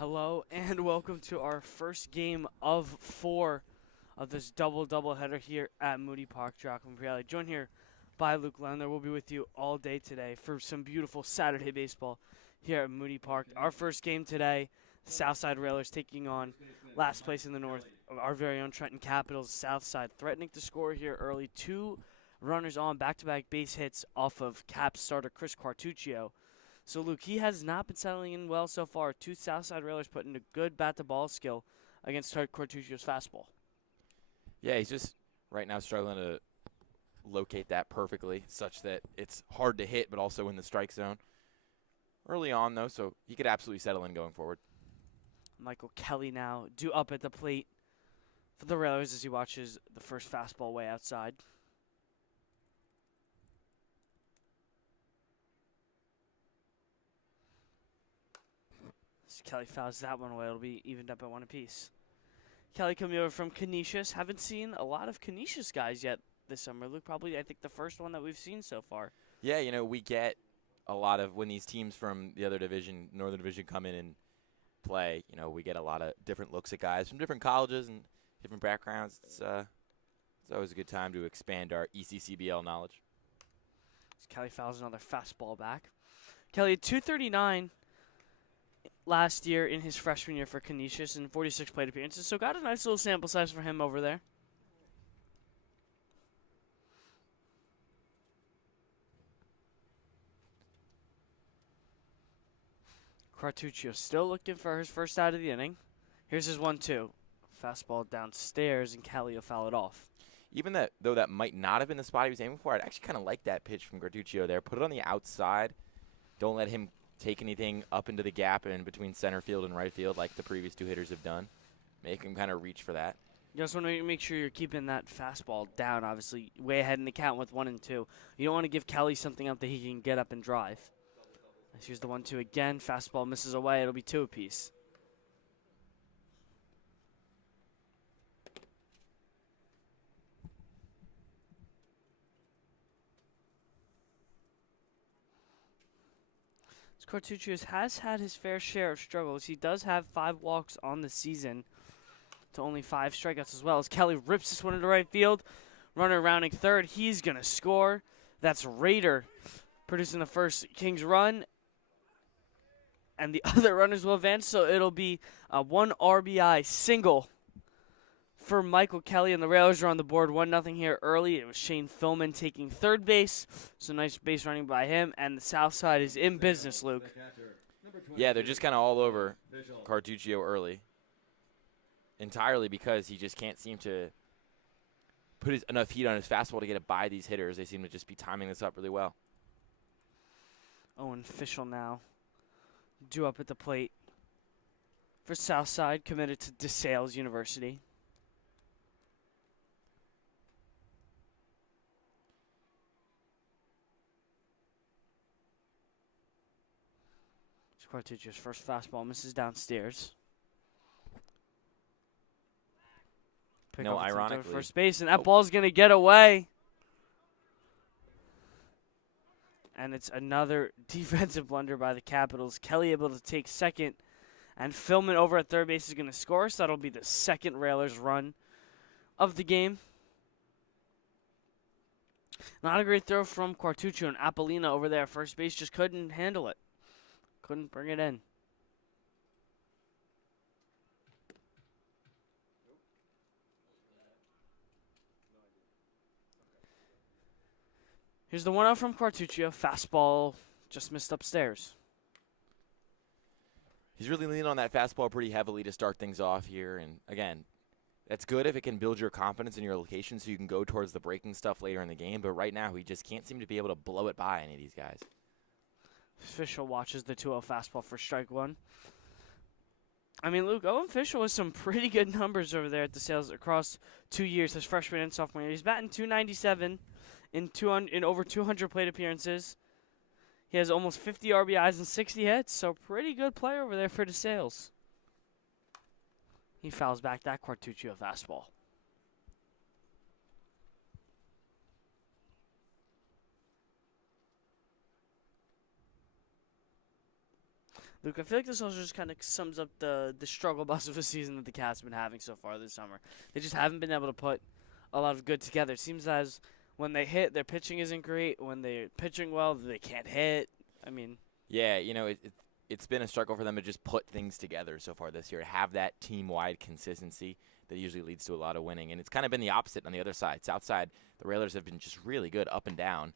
Hello and welcome to our first game of 4 of this double header here at Moody Park. Joachim Priali, joined here by Luke Lender. We'll be with you all day today for some beautiful Saturday baseball here at Moody Park. Our first game today, the Southside Railers taking on last place in the North, our very own Trenton Capitals. Southside threatening to score here early. 2 runners on, back-to-back base hits off of Caps starter Chris Quartuccio. So, Luke, he has not been settling in well so far. 2 Southside Railers putting a good bat-to-ball skill against Quartuccio's fastball. Yeah, he's just right now struggling to locate that perfectly, such that it's hard to hit, but also in the strike zone. Early on, though, so he could absolutely settle in going forward. Michael Kelly now due up at the plate for the Railers as he watches the first fastball way outside. Kelly fouls that one away. It'll be evened up at 1 apiece. Kelly coming over from Canisius. Haven't seen a lot of Canisius guys yet this summer. Luke, probably, I think, the first one that we've seen so far. Yeah, we get a lot of, when these teams from the other division, Northern Division, come in and play, we get a lot of different looks at guys from different colleges and different backgrounds. It's always a good time to expand our ECCBL knowledge. Kelly fouls another fastball back. Kelly at 239 last year in his freshman year for Canisius and 46 plate appearances, so got a nice little sample size for him over there. Quartuccio still looking for his first out of the inning. Here's his 1-2. Fastball downstairs, and Kelly will foul it off. Even though that might not have been the spot he was aiming for, I'd actually kind of like that pitch from Quartuccio there. Put it on the outside. Don't let him take anything up into the gap in between center field and right field like the previous 2 hitters have done. Make him kind of reach for that. You just want to make sure you're keeping that fastball down, obviously, way ahead in the count with 1 and 2. You don't want to give Kelly something up that he can get up and drive. Here's the 1-2 again. Fastball misses away. It'll be 2 apiece. Quartuccio has had his fair share of struggles. He does have 5 walks on the season to only 5 strikeouts as well. As Kelly rips this one into right field. Runner rounding third. He's going to score. That's Raider producing the first Kings run. And the other runners will advance, so it'll be a 1 RBI single for Michael Kelly, and the Railers are on the board 1-0 here early. It was Shane Philman taking third base, so nice base running by him, and the Southside is in business, Luke. Yeah, they're just kind of all over Quartuccio early, entirely because he just can't seem to put enough heat on his fastball to get it by these hitters. They seem to just be timing this up really well. Owen Fischel now due up at the plate for Southside, committed to DeSales University. Quartuccio's first fastball misses downstairs. No, ironically, first base, and that ball's going to get away. And it's another defensive blunder by the Capitals. Kelly able to take second, and Philman over at third base is going to score, so that'll be the second Railers run of the game. Not a great throw from Quartuccio, and Apollina over there at first base just couldn't handle it. Couldn't bring it in. Here's the 1-0 from Quartuccio. Fastball just missed upstairs. He's really leaning on that fastball pretty heavily to start things off here. And, again, that's good if it can build your confidence in your location so you can go towards the breaking stuff later in the game. But right now he just can't seem to be able to blow it by any of these guys. Fischel watches the 2-0 fastball for strike 1. I mean, Luke, Owen Fischel has some pretty good numbers over there at DeSales across 2 years, his freshman and sophomore year. He's batting .297 in over 200 plate appearances. He has almost 50 RBIs and 60 hits, so pretty good player over there for DeSales. He fouls back that Quartuccio fastball. Luke, I feel like this also just kind of sums up the struggle bus of a season that the Cats have been having so far this summer. They just haven't been able to put a lot of good together. It seems as when they hit, their pitching isn't great. When they're pitching well, they can't hit. I mean, Yeah, it's been a struggle for them to just put things together so far this year, have that team-wide consistency that usually leads to a lot of winning. And it's kind of been the opposite on the other side. Southside, the Railers have been just really good up and down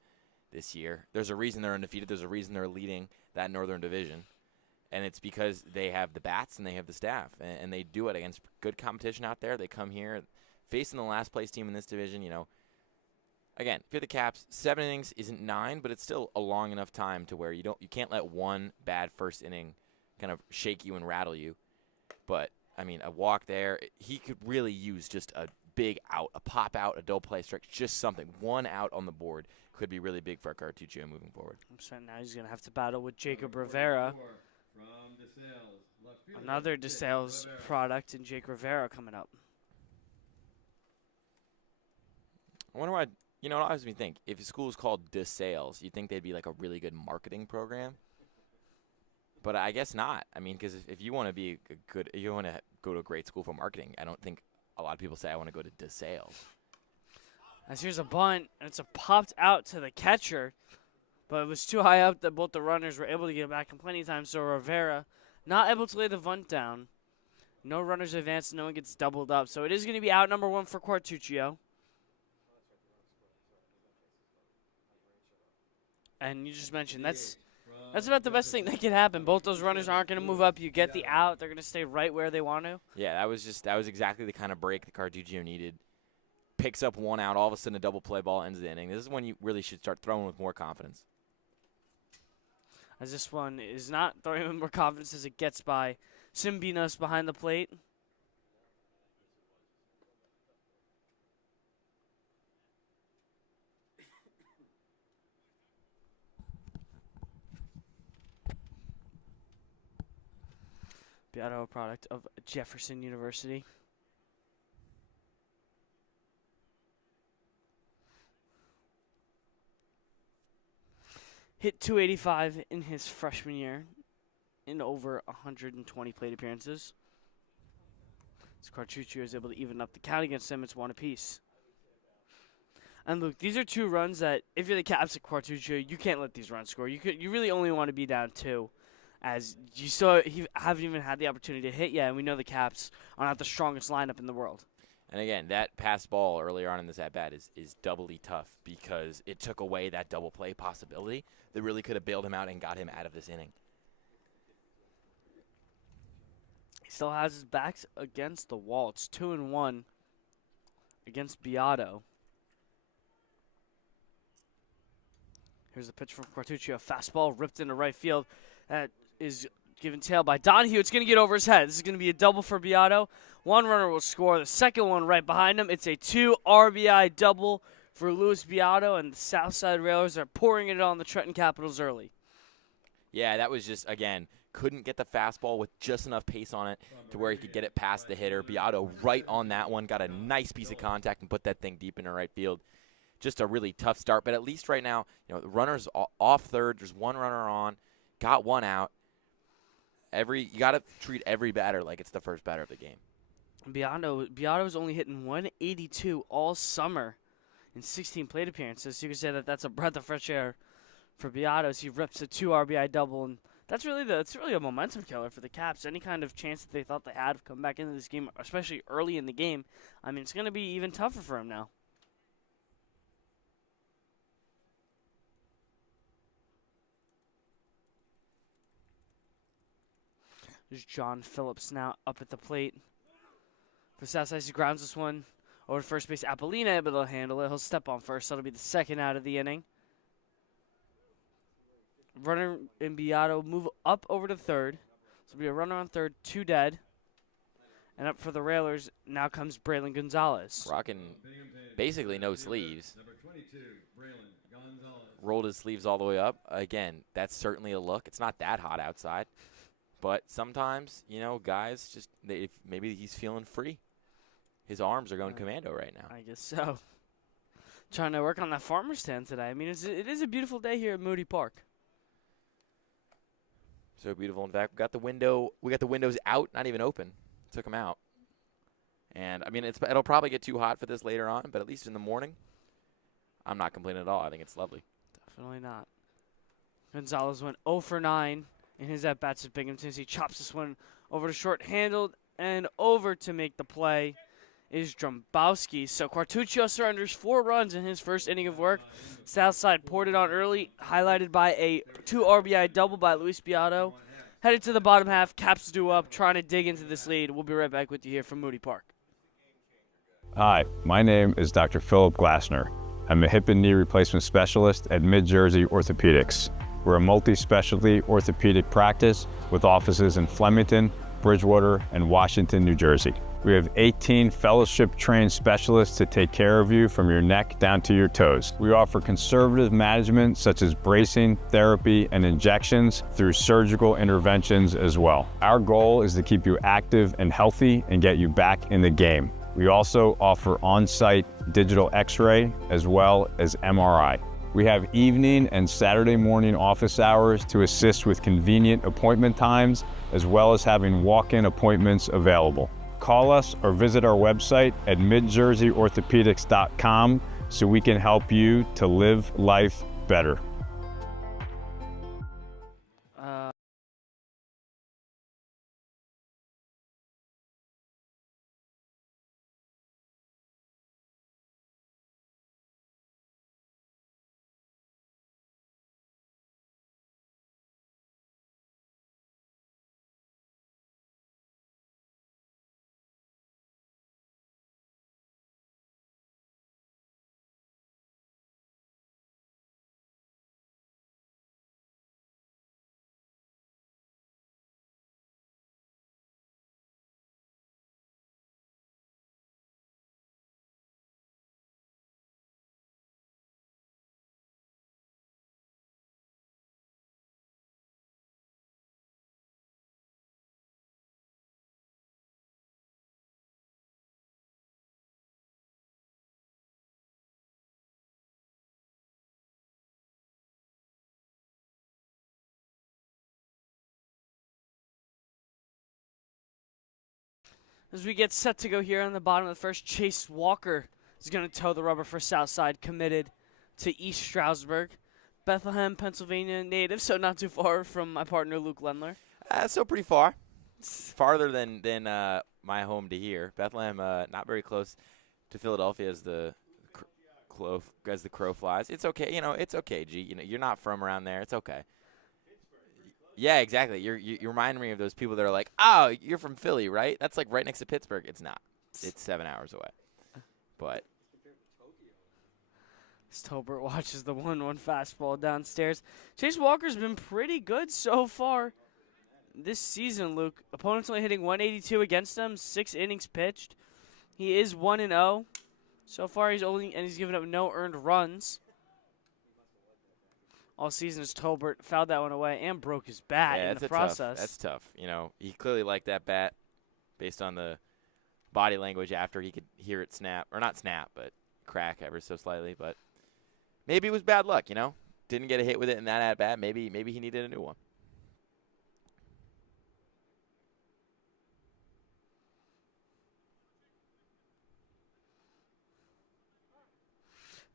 this year. There's a reason they're undefeated. There's a reason they're leading that Northern Division. And it's because they have the bats and they have the staff. And they do it against good competition out there. They come here facing the last place team in this division, Again, if you're the Caps, 7 innings isn't 9, but it's still a long enough time to where you can't let one bad first inning kind of shake you and rattle you. But I mean, a walk there, he could really use just a big out, a pop out, a double play strike, just something. One out on the board could be really big for Cartuccio moving forward. I'm certain now he's going to have to battle with Jacob Rivera. Another DeSales product in Jake Rivera coming up. I wonder why. It always makes me think, if a school is called DeSales, you'd think they'd be like a really good marketing program. But I guess not. I mean, because if you want to be you want to go to a great school for marketing, I don't think a lot of people say I want to go to DeSales. As here's a bunt, and it's popped out to the catcher, but it was too high up that both the runners were able to get back in plenty of time. So Rivera not able to lay the bunt down. No runners advance, no one gets doubled up. So it is going to be out number 1 for Cartuccio. And you just mentioned that's about the best thing that could happen. Both those runners aren't going to move up. You get the out. They're going to stay right where they want to. Yeah, that was exactly the kind of break that Cartuccio needed. Picks up 1 out. All of a sudden, a double play ball ends the inning. This is when you really should start throwing with more confidence. As this one is not throwing with more confidence as it gets by Simbinos behind the plate. Beato, a product of Jefferson University. Hit .285 in his freshman year in over 120 plate appearances. So Cartuccio is able to even up the count against him. It's 1 apiece. And Luke, these are 2 runs that, if you're the Caps at Cartuccio, you can't let these runs score. You really only want to be down 2. As you haven't even had the opportunity to hit yet, and we know the Caps are not the strongest lineup in the world. And again, that pass ball earlier on in this at-bat is doubly tough because it took away that double play possibility that really could have bailed him out and got him out of this inning. He still has his backs against the wall. It's 2-1 against Beato. Here's the pitch from Cartuccio. Fastball ripped into right field. That is given tail by Donahue. It's going to get over his head. This is going to be a double for Beato. 1 runner will score. The second one right behind him. It's a 2 RBI double for Luis Beato, and the Southside Railers are pouring it on the Trenton Capitals early. Yeah, that was just, again, couldn't get the fastball with just enough pace on it to where he could get it past the hitter. Beato right on that one, got a nice piece of contact and put that thing deep into right field. Just a really tough start, but at least right now, the runner's off third. There's 1 runner on, got 1 out. You got to treat every batter like it's the first batter of the game. Beato's only hitting 182 all summer in 16 plate appearances. So you can say that that's a breath of fresh air for Beato as he rips a 2 RBI double, and that's really a momentum killer for the Caps. Any kind of chance that they thought they had of coming back into this game, especially early in the game, I mean, it's going to be even tougher for him now. There's John Phillips now up at the plate. For Southside, he grounds this one over to first base. Apollina able to handle it. He'll step on first. That'll be the second out of the inning. Runner and Beato move up over to third. So it'll be a runner on third, 2 dead. And up for the Railers, now comes Braylon Gonzalez. Rocking basically no sleeves. Rolled his sleeves all the way up. Again, that's certainly a look. It's not that hot outside. But sometimes, guys just maybe he's feeling free. His arms are going commando right now. I guess so. Trying to work on that farmer stand today. I mean, it is a beautiful day here at Moody Park. So beautiful. In fact, we got the windows out, not even open. Took them out. And I mean, it'll probably get too hot for this later on, but at least in the morning, I'm not complaining at all. I think it's lovely. Definitely not. Gonzalez went 0 for 9 in his at-bats at Binghamton. He chops this one over to short, handled, and over to make the play is Drumbowski. So Quartuccio surrenders 4 runs in his first inning of work. Southside poured it on early, highlighted by a 2 RBI double by Luis Beato. Headed to the bottom half, Caps due up, trying to dig into this lead. We'll be right back with you here from Moody Park. Hi, my name is Dr. Philip Glassner. I'm a hip and knee replacement specialist at Mid-Jersey Orthopedics. We're a multi-specialty orthopedic practice with offices in Flemington, Bridgewater, and Washington, New Jersey. We have 18 fellowship-trained specialists to take care of you from your neck down to your toes. We offer conservative management such as bracing, therapy, and injections through surgical interventions as well. Our goal is to keep you active and healthy and get you back in the game. We also offer on-site digital x-ray as well as MRI. We have evening and Saturday morning office hours to assist with convenient appointment times, as well as having walk-in appointments available. Call us or visit our website at midjerseyorthopedics.com so we can help you to live life better. As we get set to go here on the bottom of the first, Chase Walker is going to toe the rubber for Southside, committed to East Stroudsburg. Bethlehem, Pennsylvania native, so not too far from my partner Luke Lendler. So pretty far. Farther than my home to here. Bethlehem, not very close to Philadelphia as the crow flies. It's okay. It's okay, G. You're not from around there. It's okay. Yeah, exactly. You remind me of those people that are like, oh, you're from Philly, right? That's like right next to Pittsburgh. It's not. It's 7 hours away. But as Tolbert watches the 1-1 fastball downstairs. Chase Walker's been pretty good so far this season, Luke. Opponents only hitting 182 against him, 6 innings pitched. He is 1-0. So far he's given up no earned runs all season as Tolbert fouled that one away and broke his bat in the process. That's tough. He clearly liked that bat based on the body language after he could hear it snap. Or not snap, but crack ever so slightly. But maybe it was bad luck, Didn't get a hit with it in that at-bat. Maybe he needed a new one.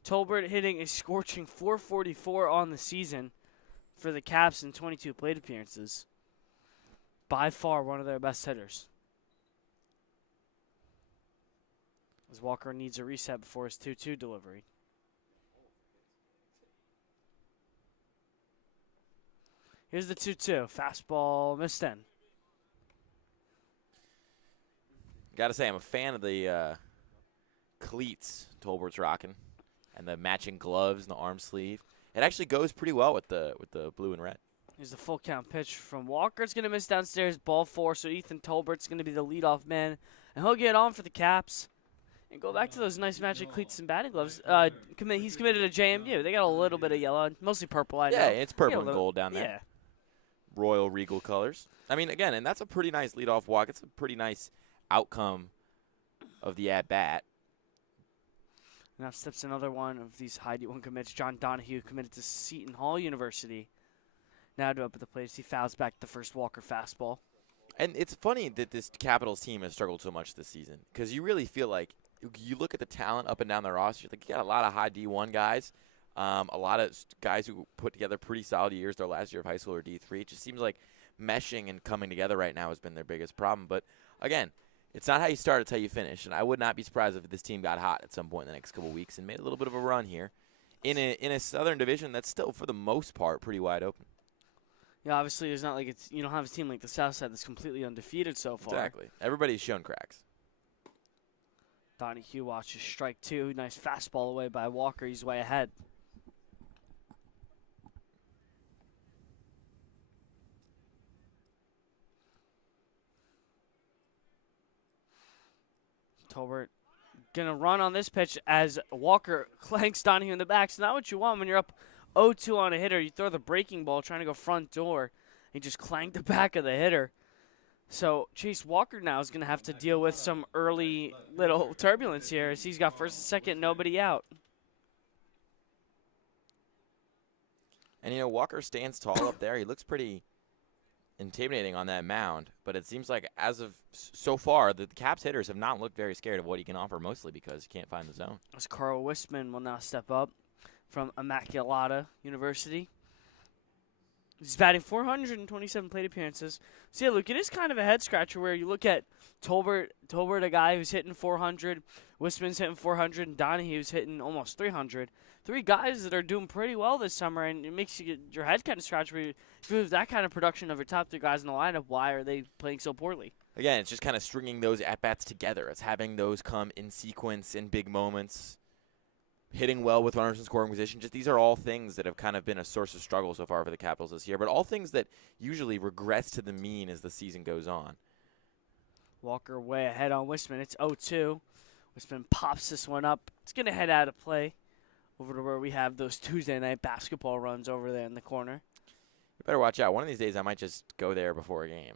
Tolbert hitting a scorching .444 on the season for the Caps in 22 plate appearances. By far one of their best hitters. As Walker needs a reset before his 2-2 delivery. Here's the 2-2. Fastball missed in. Got to say, I'm a fan of the cleats Tolbert's rocking. And the matching gloves and the arm sleeve. It actually goes pretty well with the blue and red. Here's the full count pitch from Walker. It's going to miss downstairs, ball 4. So Ethan Tolbert's going to be the leadoff man. And he'll get on for the Caps. And go back to those nice matching cleats and batting gloves. He's committed to JMU. They got a little bit of yellow, mostly purple, I know. Yeah, it's purple and gold down there. Yeah. Royal Regal colors. I mean, again, and that's a pretty nice leadoff walk. It's a pretty nice outcome of the at-bat. Now steps another one of these high D1 commits. John Donahue committed to Seton Hall University. Now to up at the plate as he fouls back the first Walker fastball. And it's funny that this Capitals team has struggled so much this season because you really feel like you look at the talent up and down the roster. Like you got a lot of high D1 guys, a lot of guys who put together pretty solid years their last year of high school or D3. It just seems like meshing and coming together right now has been their biggest problem. But again, it's not how you start, it's how you finish. And I would not be surprised if this team got hot at some point in the next couple of weeks and made a little bit of a run here in a Southern division that's still, for the most part, pretty wide open. Yeah, obviously, it's not like you don't have a team like the Southside that's completely undefeated so far. Exactly. Everybody's shown cracks. Donahue watches strike 2. Nice fastball away by Walker. He's way ahead. Tolbert gonna run on this pitch as Walker clanks Donahue in the back. It's not what you want when you're up 0-2 on a hitter. You throw the breaking ball trying to go front door. He just clanked the back of the hitter. So Chase Walker now is going to have to deal with some early little turbulence here as he's got first and second, nobody out. And, Walker stands tall up there. He looks pretty intimidating on that mound. But it seems like as of so far, the Caps hitters have not looked very scared of what he can offer, mostly because he can't find the zone. As Carl Wistman will now step up from Immaculata University. He's batting 427 plate appearances. So, yeah, Luke, it is kind of a head-scratcher where you look at Tolbert, a guy who's hitting 400, Wistman's hitting 400, and Donahue's hitting almost 300. 3 guys that are doing pretty well this summer, and it makes you get your head kind of scratch where if you have that kind of production of your top 3 guys in the lineup, why are they playing so poorly? Again, it's just kind of stringing those at-bats together. It's having those come in sequence in big moments. Hitting well with runners in scoring position. Just these are all things that have kind of been a source of struggle so far for the Capitals this year, but all things that usually regress to the mean as the season goes on. Walker way ahead on Wistman. It's 0-2. Wistman pops this one up. It's going to head out of play over to where we have those Tuesday night basketball runs over there in the corner. You better watch out. One of these days I might just go there before a game.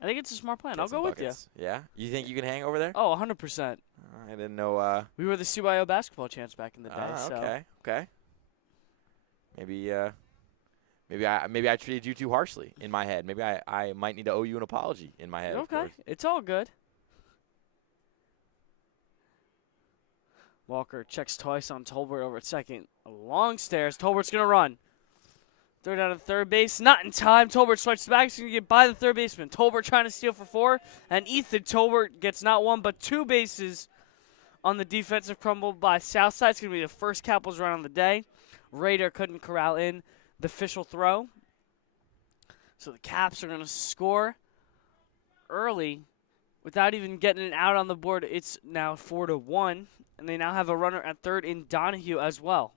I think it's a smart plan. Get I'll some go buckets. With you. Yeah? You think you can hang over there? Oh, 100%. I didn't know. We were the CYO basketball champs back in the day. Okay. Maybe I treated you too harshly in my head. Maybe I might need to owe you an apology in my head. Okay, it's all good. Walker checks twice on Tolbert over at second. Long stairs. Tolbert's going to run. Third out of third base. Not in time. Tolbert swipes back. He's going to get by the third baseman. Tolbert trying to steal for 4. And Ethan Tolbert gets not 1 but 2 bases on the defensive crumble by Southside. It's going to be the first Capitals run on the day. Raider couldn't corral in the official throw. So the Caps are going to score early without even getting it out on the board. It's now 4-1. And they now have a runner at third in Donahue as well.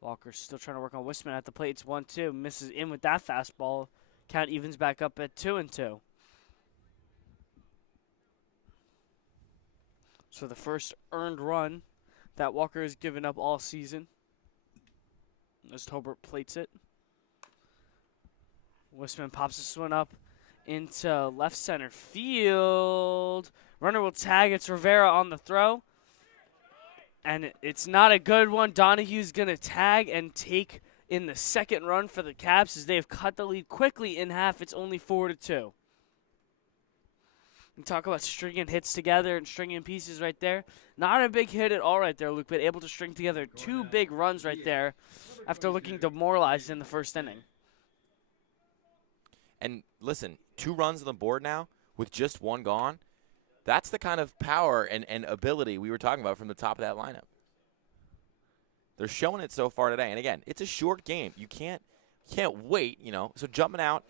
Walker's still trying to work on Wistman at the plate. It's 1-2. Misses in with that fastball. Count evens back up at 2-2. So the first earned run that Walker has given up all season. As Tolbert plates it. Wistman pops this one up into left center field. Runner will tag. It's Rivera on the throw. And it's not a good one. Donahue's going to tag and take in the second run for the Caps as they have cut the lead quickly in half. It's only 4-2. We talk about stringing hits together and stringing pieces right there. Not a big hit at all right there, Luke, but able to string together 2 big runs right there after looking demoralized in the first inning. And listen, 2 runs on the board now with just 1 gone. That's the kind of power and ability we were talking about from the top of that lineup. They're showing it so far today. And, again, it's a short game. You can't wait, So jumping out,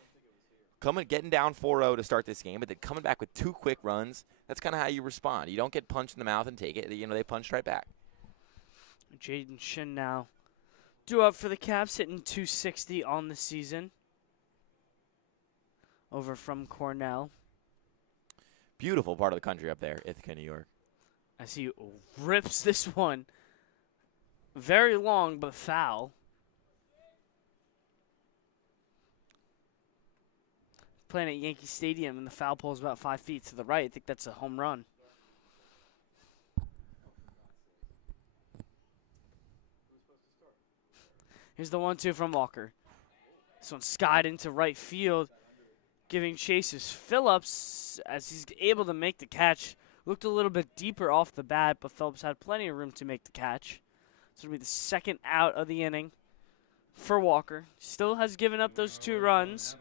getting down 4-0 to start this game, but then coming back with 2 quick runs, that's kind of how you respond. You don't get punched in the mouth and take it. They punched right back. Jaden Shin now due up for the Caps, hitting .260 on the season. Over from Cornell. Beautiful part of the country up there, Ithaca, New York. As he rips this one. Very long, but foul. Playing at Yankee Stadium, and the foul pole is about 5 feet to the right. I think that's a home run. Here's the 1-2 from Walker. This one skied into right field, giving chases. Phillips, as he's able to make the catch, looked a little bit deeper off the bat, but Phillips had plenty of room to make the catch. So it'll be the second out of the inning for Walker. Still has given up those 2 runs.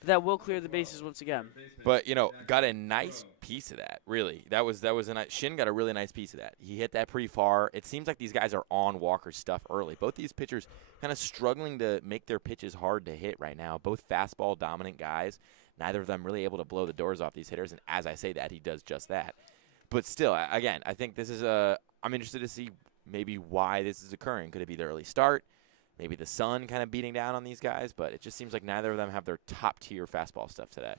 But that will clear the bases once again. But, you know, got a nice piece of that, really. That was a nice, Shin got a really nice piece of that. He hit that pretty far. It seems like these guys are on Walker's stuff early. Both these pitchers kind of struggling to make their pitches hard to hit right now. Both fastball dominant guys. Neither of them really able to blow the doors off these hitters. And as I say that, he does just that. But still, again, I think this is I'm interested to see maybe why this is occurring. Could it be the early start? Maybe the sun kind of beating down on these guys, but it just seems like neither of them have their top-tier fastball stuff today.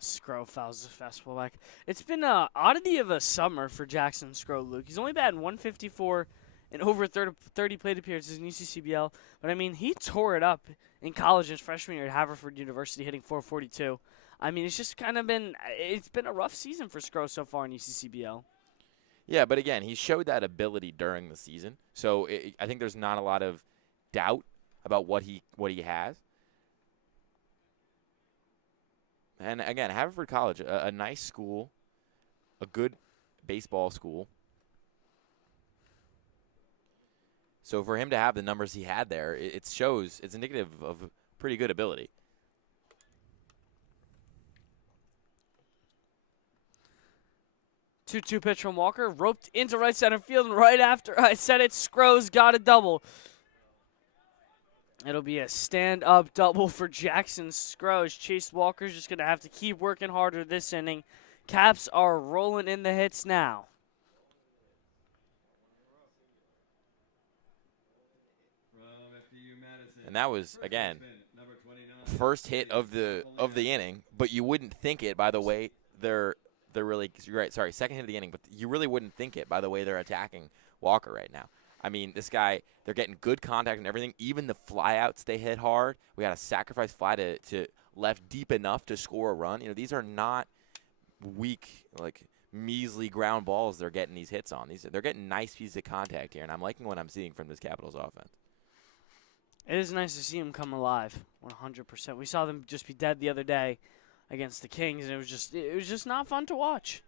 Skro fouls the fastball back. It's been an oddity of a summer for Jackson Skro, Luke. He's only batting 154 in over 30 plate appearances in ECCBL, but, I mean, he tore it up in college his freshman year at Haverford University, hitting 442. I mean, it's just kind of been a rough season for Skro so far in ECCBL. Yeah, but again, he showed that ability during the season, so I think there's not a lot of doubt about what he has. And again, Haverford College, a nice school, a good baseball school. So for him to have the numbers he had there, it shows it's indicative of pretty good ability. 2-2 pitch from Walker, roped into right center field, and right after I said it, Skro's got a double. It'll be a stand-up double for Jackson Skro. Chase Walker's just going to have to keep working harder this inning. Caps are rolling in the hits now. And that was, again, first hit of the inning, but you wouldn't think it by the way they're really, you're right, sorry, second hit of the inning, but you really wouldn't think it by the way they're attacking Walker right now. I mean, this guy, they're getting good contact and everything. Even the flyouts they hit hard. We got a sacrifice fly to left deep enough to score a run. You know, these are not weak, like measly ground balls they're getting these hits on. They're getting nice pieces of contact here, and I'm liking what I'm seeing from this Capitals offense. It is nice to see them come alive, 100%. We saw them just be dead the other day against the Kings, and it was just not fun to watch.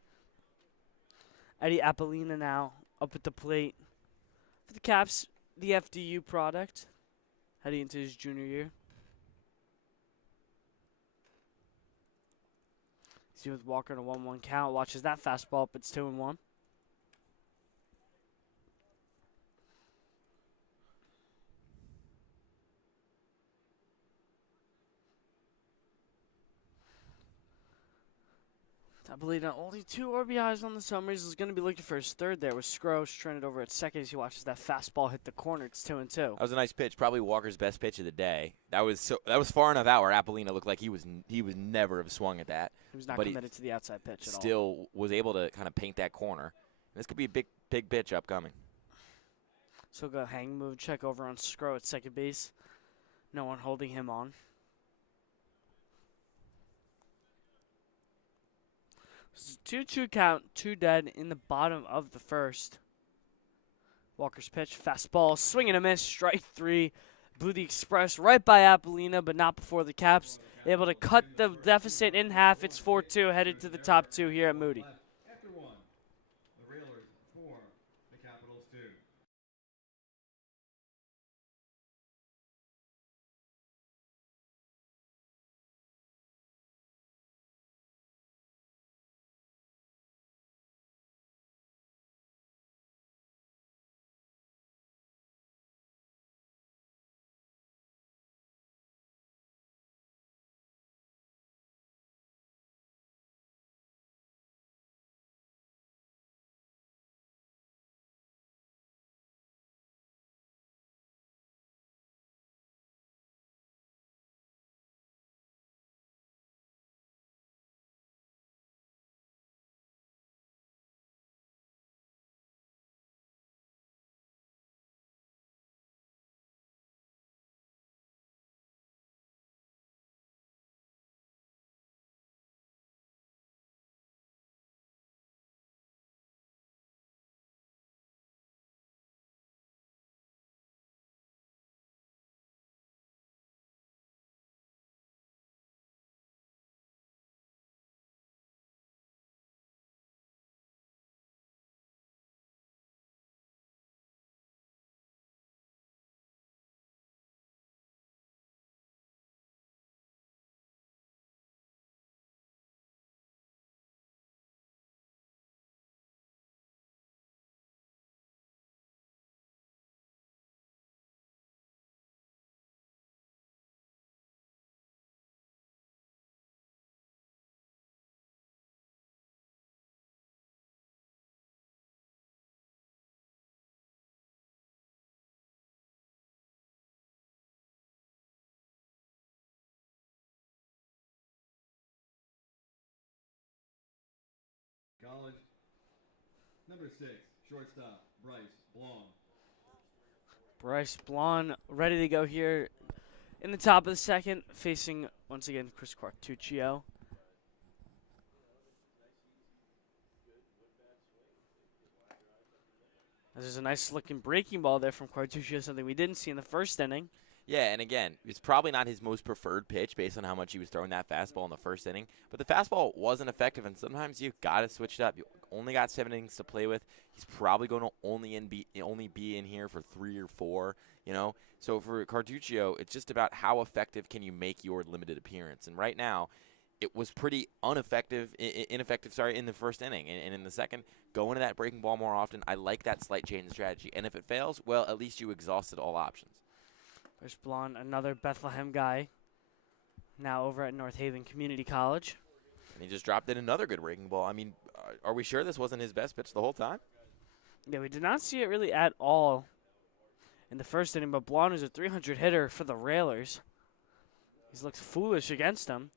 Eddie Apolina now up at the plate for the Caps, the FDU product, heading into his junior year. See with Walker in a 1-1 count, watches that fastball up. It's 2-1. I believe not only 2 RBIs on the summer. He's going to be looking for his third there with Skro trended over at second as he watches that fastball hit the corner. It's 2-2. That was a nice pitch, probably Walker's best pitch of the day. That was far enough out where Apolina looked like he was never have swung at that. He was not committed to the outside pitch at all. Still was able to kind of paint that corner. And this could be a big pitch upcoming. So go hang move check over on Skro at second base. No one holding him on. 2-2 count, 2 dead in the bottom of the first. Walker's pitch, fastball, swing and a miss, strike 3. Blew the express right by Apolina, but not before the Caps. Able to cut the deficit in half. It's 4-2, headed to the top 2 here at Moody. Number 6, shortstop, Bryce Blong. Bryce Blon ready to go here in the top of the second, facing, once again, Chris Quartuccio. There's a nice looking breaking ball there from Quartuccio, something we didn't see in the first inning. Yeah, and again, it's probably not his most preferred pitch based on how much he was throwing that fastball in the first inning. But the fastball wasn't effective, and sometimes you got to switch it up. You only got 7 innings to play with. He's probably going to only be in here for 3 or 4, you know. So for Quartuccio, it's just about how effective can you make your limited appearance. And right now, it was pretty ineffective in the first inning. And in the second, going to that breaking ball more often. I like that slight change in strategy. And if it fails, well, at least you exhausted all options. There's Blon, another Bethlehem guy, now over at North Haven Community College. And he just dropped in another good breaking ball. I mean, are we sure this wasn't his best pitch the whole time? Yeah, we did not see it really at all in the first inning, but Blon is a 300 hitter for the Railers. He's looked foolish against them.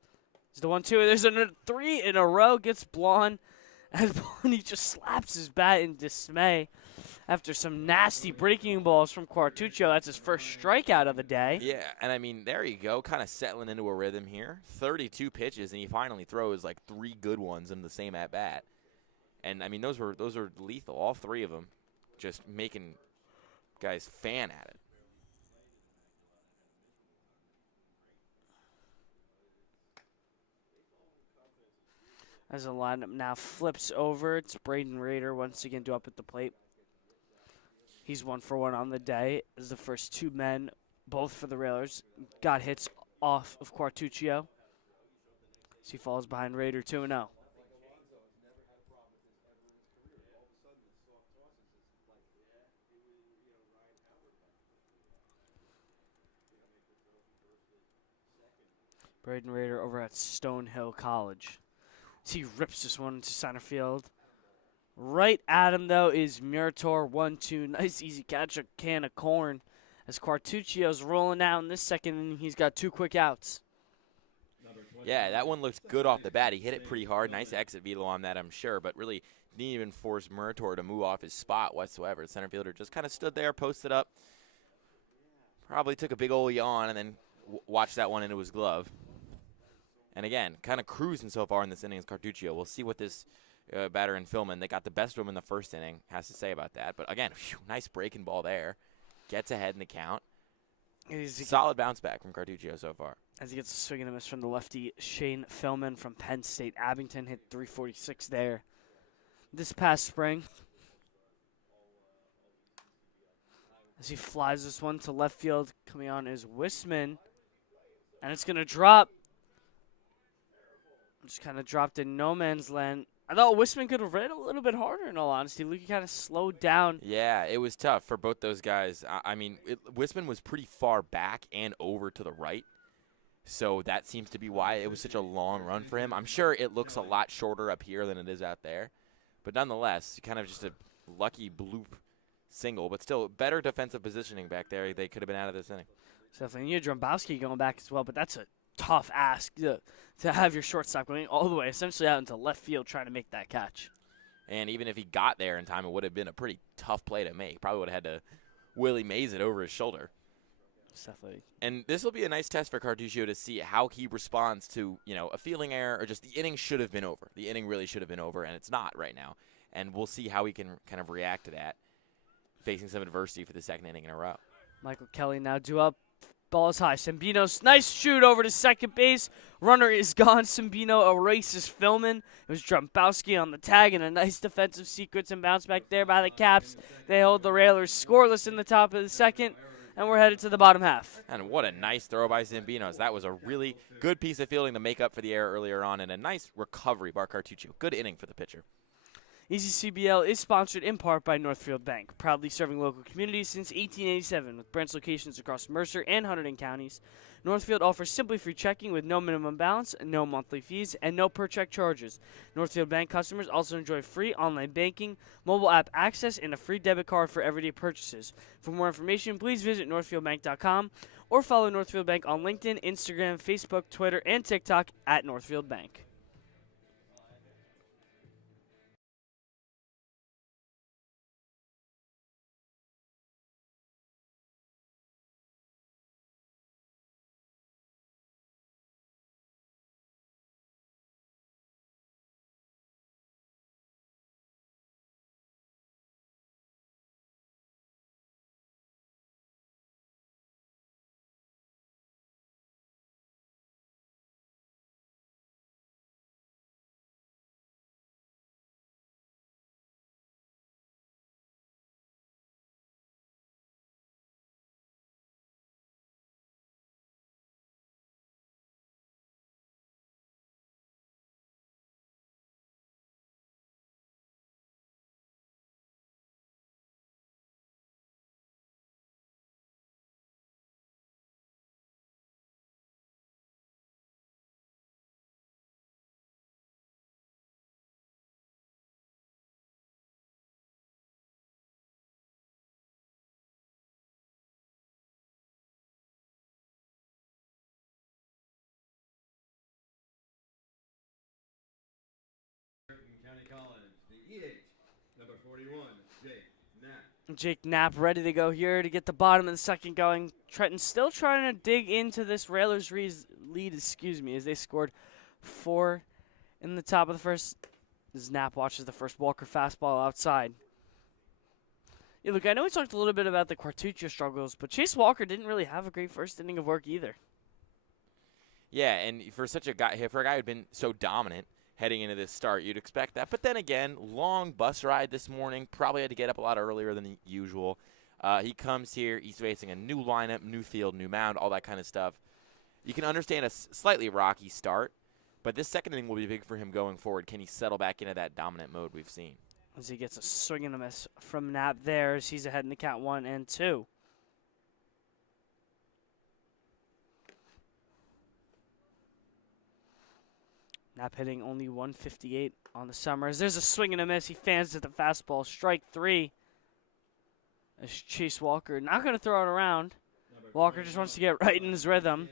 He's the 1-2. There's a 3 in a row, gets Blon, and Blon, he just slaps his bat in dismay after some nasty breaking balls from Quartuccio. That's his first strikeout of the day. Yeah, and I mean, there you go, kind of settling into a rhythm here. 32 pitches, and he finally throws like 3 good ones in the same at-bat. And, I mean, those are lethal, all 3 of them, just making guys fan at it. As the lineup now flips over, it's Braden Rader once again up at the plate. He's 1 for 1 on the day as the first 2 men, both for the Railers, got hits off of Quartuccio. As he falls behind Rader 2-0. Braden Rader over at Stonehill College. He rips this one into center field. Right at him, though, is Murator. 1-2. Nice, easy catch, a can of corn. As Quartuccio's rolling out in this second inning, he's got 2 quick outs. Yeah, that one looks good off the bat. He hit it pretty hard. Nice exit velo on that, I'm sure, but really didn't even force Murator to move off his spot whatsoever. The center fielder just kind of stood there, posted up, probably took a big old yawn, and then watched that one into his glove. And again, kind of cruising so far in this inning is Quartuccio. We'll see what this batter and Philman, they got the best of him in the first inning, has to say about that. But again, nice breaking ball there. Gets ahead in the count. Solid bounce back from Quartuccio so far. As he gets a swing and a miss from the lefty, Shane Philman from Penn State. Abington hit .346 there this past spring. As he flies this one to left field, coming on is Wisman. And it's going to drop. Just kind of dropped in no man's land. I thought Wisman could have ran a little bit harder, in all honesty. Luke kind of slowed down. Yeah, it was tough for both those guys. I mean, Wisman was pretty far back and over to the right. So that seems to be why it was such a long run for him. I'm sure it looks a lot shorter up here than it is out there. But nonetheless, kind of just a lucky bloop single. But still, better defensive positioning back there. They could have been out of this inning. Definitely. You had Drombowski going back as well, but that's a tough ask to have your shortstop going all the way, essentially out into left field trying to make that catch. And even if he got there in time, it would have been a pretty tough play to make. Probably would have had to Willie Mays it over his shoulder. Definitely. And this will be a nice test for Quartuccio to see how he responds to, you know, a fielding error or just the inning should have been over. The inning really should have been over, and it's not right now. And we'll see how he can kind of react to that, facing some adversity for the second inning in a row. Michael Kelly now due up. Ball is high. Sambino's nice shoot over to second base. Runner is gone. Sambino erases Philman. It was Drombowski on the tag and a nice defensive sequence and bounce back there by the Caps. They hold the Railers scoreless in the top of the second, and we're headed to the bottom half. And what a nice throw by Zambinos. That was a really good piece of fielding to make up for the error earlier on, and a nice recovery by Quartuccio. Good inning for the pitcher. ECCBL is sponsored in part by Northfield Bank, proudly serving local communities since 1887 with branch locations across Mercer and Hunterdon counties. Northfield offers simply free checking with no minimum balance, no monthly fees, and no per-check charges. Northfield Bank customers also enjoy free online banking, mobile app access, and a free debit card for everyday purchases. For more information, please visit northfieldbank.com or follow Northfield Bank on LinkedIn, Instagram, Facebook, Twitter, and TikTok at Northfield Bank. 41, Jake Knapp. Jake Knapp ready to go here to get the bottom of the second going. Trenton still trying to dig into this Railers lead, as they scored 4 in the top of the first. As Knapp watches the first Walker fastball outside. Yeah, look, I know we talked a little bit about the Quartuccio struggles, but Chase Walker didn't really have a great first inning of work either. Yeah, and for a guy who'd been so dominant heading into this start, you'd expect that. But then again, long bus ride this morning, probably had to get up a lot earlier than usual. He comes here, he's facing a new lineup, new field, new mound, all that kind of stuff. You can understand a slightly rocky start, but this second inning will be big for him going forward. Can he settle back into that dominant mode we've seen? As he gets a swing and a miss from Knapp there as he's ahead in the count 1-2. Knapp hitting only 158 on the summer. As there's a swing and a miss, he fans at the fastball. Strike 3. As Chase Walker not going to throw it around. Walker just wants to get right in his rhythm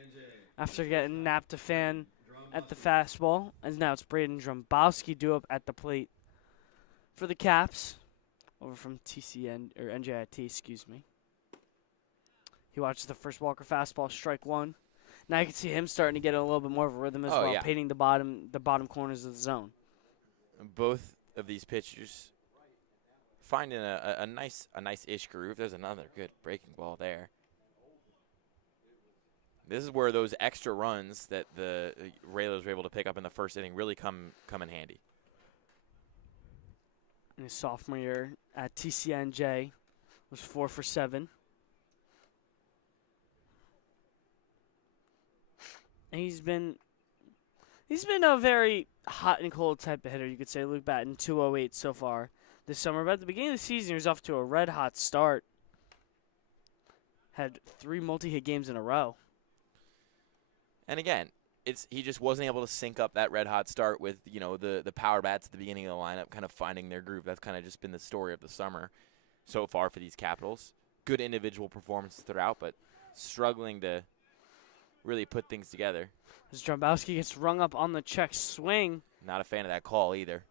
after getting Knapp to fan at the fastball. As now it's Braden Drumbowski due up at the plate for the Caps. Over from NJIT, excuse me. He watches the first Walker fastball, strike 1. Now you can see him starting to get a little bit more of a rhythm as well, yeah. painting the bottom corners of the zone. Both of these pitchers finding a nice-ish groove. There's another good breaking ball there. This is where those extra runs that the Railers were able to pick up in the first inning really come in handy. In his sophomore year at TCNJ was 4 for 7. And he's been a very hot and cold type of hitter, you could say. Luke batting .208 so far this summer. But at the beginning of the season, he was off to a red-hot start. Had 3 multi-hit games in a row. And again, he just wasn't able to sync up that red-hot start with, the power bats at the beginning of the lineup, kind of finding their groove. That's kind of just been the story of the summer so far for these Capitals. Good individual performances throughout, but struggling to really put things together. As Drumbowski gets rung up on the check swing. Not a fan of that call either.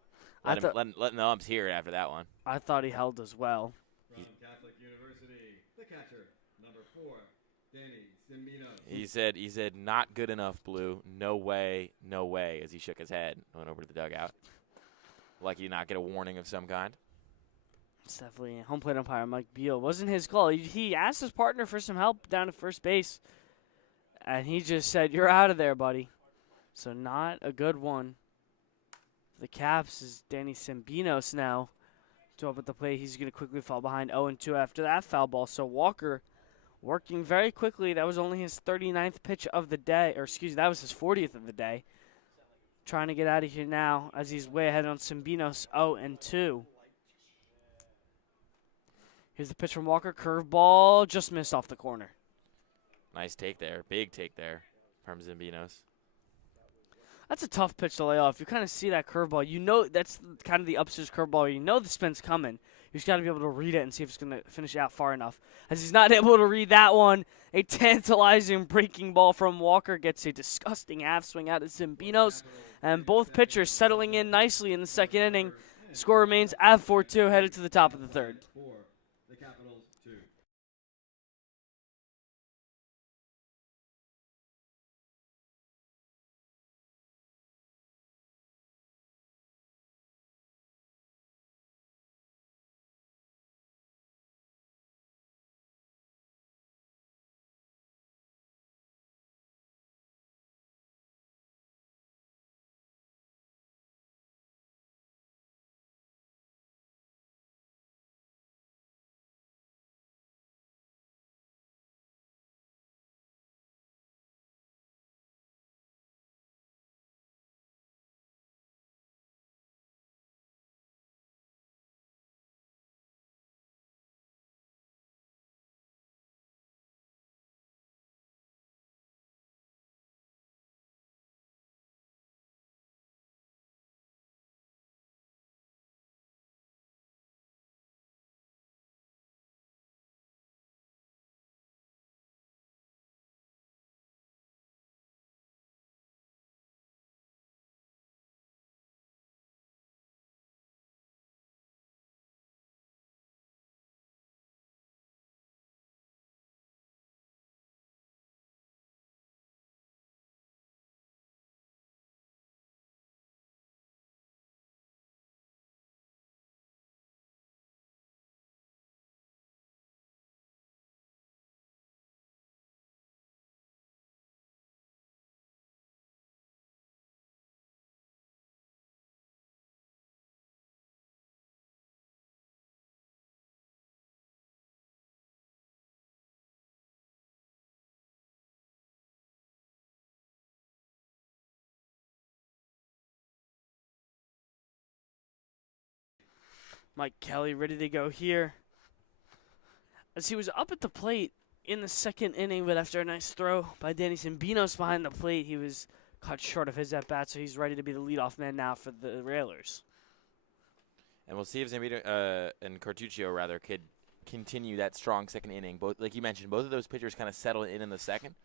Letting the umps hear it after that one. I thought he held as well. From Catholic University, the catcher, number 4, Danny Simbino. He said, not good enough, Blue. No way, as he shook his head and went over to the dugout. Like he did not get a warning of some kind. It's definitely home plate umpire Mike Beal. Wasn't his call. He asked his partner for some help down at first base. And he just said, "You're out of there, buddy." So not a good one. The Caps is Danny Simbinos now to up at the plate. He's going to quickly fall behind 0-2 after that foul ball. So Walker working very quickly. That was only his 39th pitch of the day. Or excuse me, that was his 40th of the day. Trying to get out of here now as he's way ahead on Simbinos, 0-2. Here's the pitch from Walker. Curveball just missed off the corner. Nice take there. Big take there from Zimbinos. That's a tough pitch to lay off. You kind of see that curveball. You know that's kind of the upstairs curveball. You know the spin's coming. You just got to be able to read it and see if it's going to finish out far enough. As he's not able to read that one, a tantalizing breaking ball from Walker gets a disgusting half swing out of Zimbinos. And both pitchers settling in nicely in the second inning. Score remains at 4-2, headed to the top of the third. Mike Kelly ready to go here. As he was up at the plate in the second inning, but after a nice throw by Danny Zimbinos behind the plate, he was cut short of his at-bat, so he's ready to be the leadoff man now for the Railers. And we'll see if Zambito and Cartuccio, rather, could continue that strong second inning. Both, like you mentioned, both of those pitchers kind of settled in the second.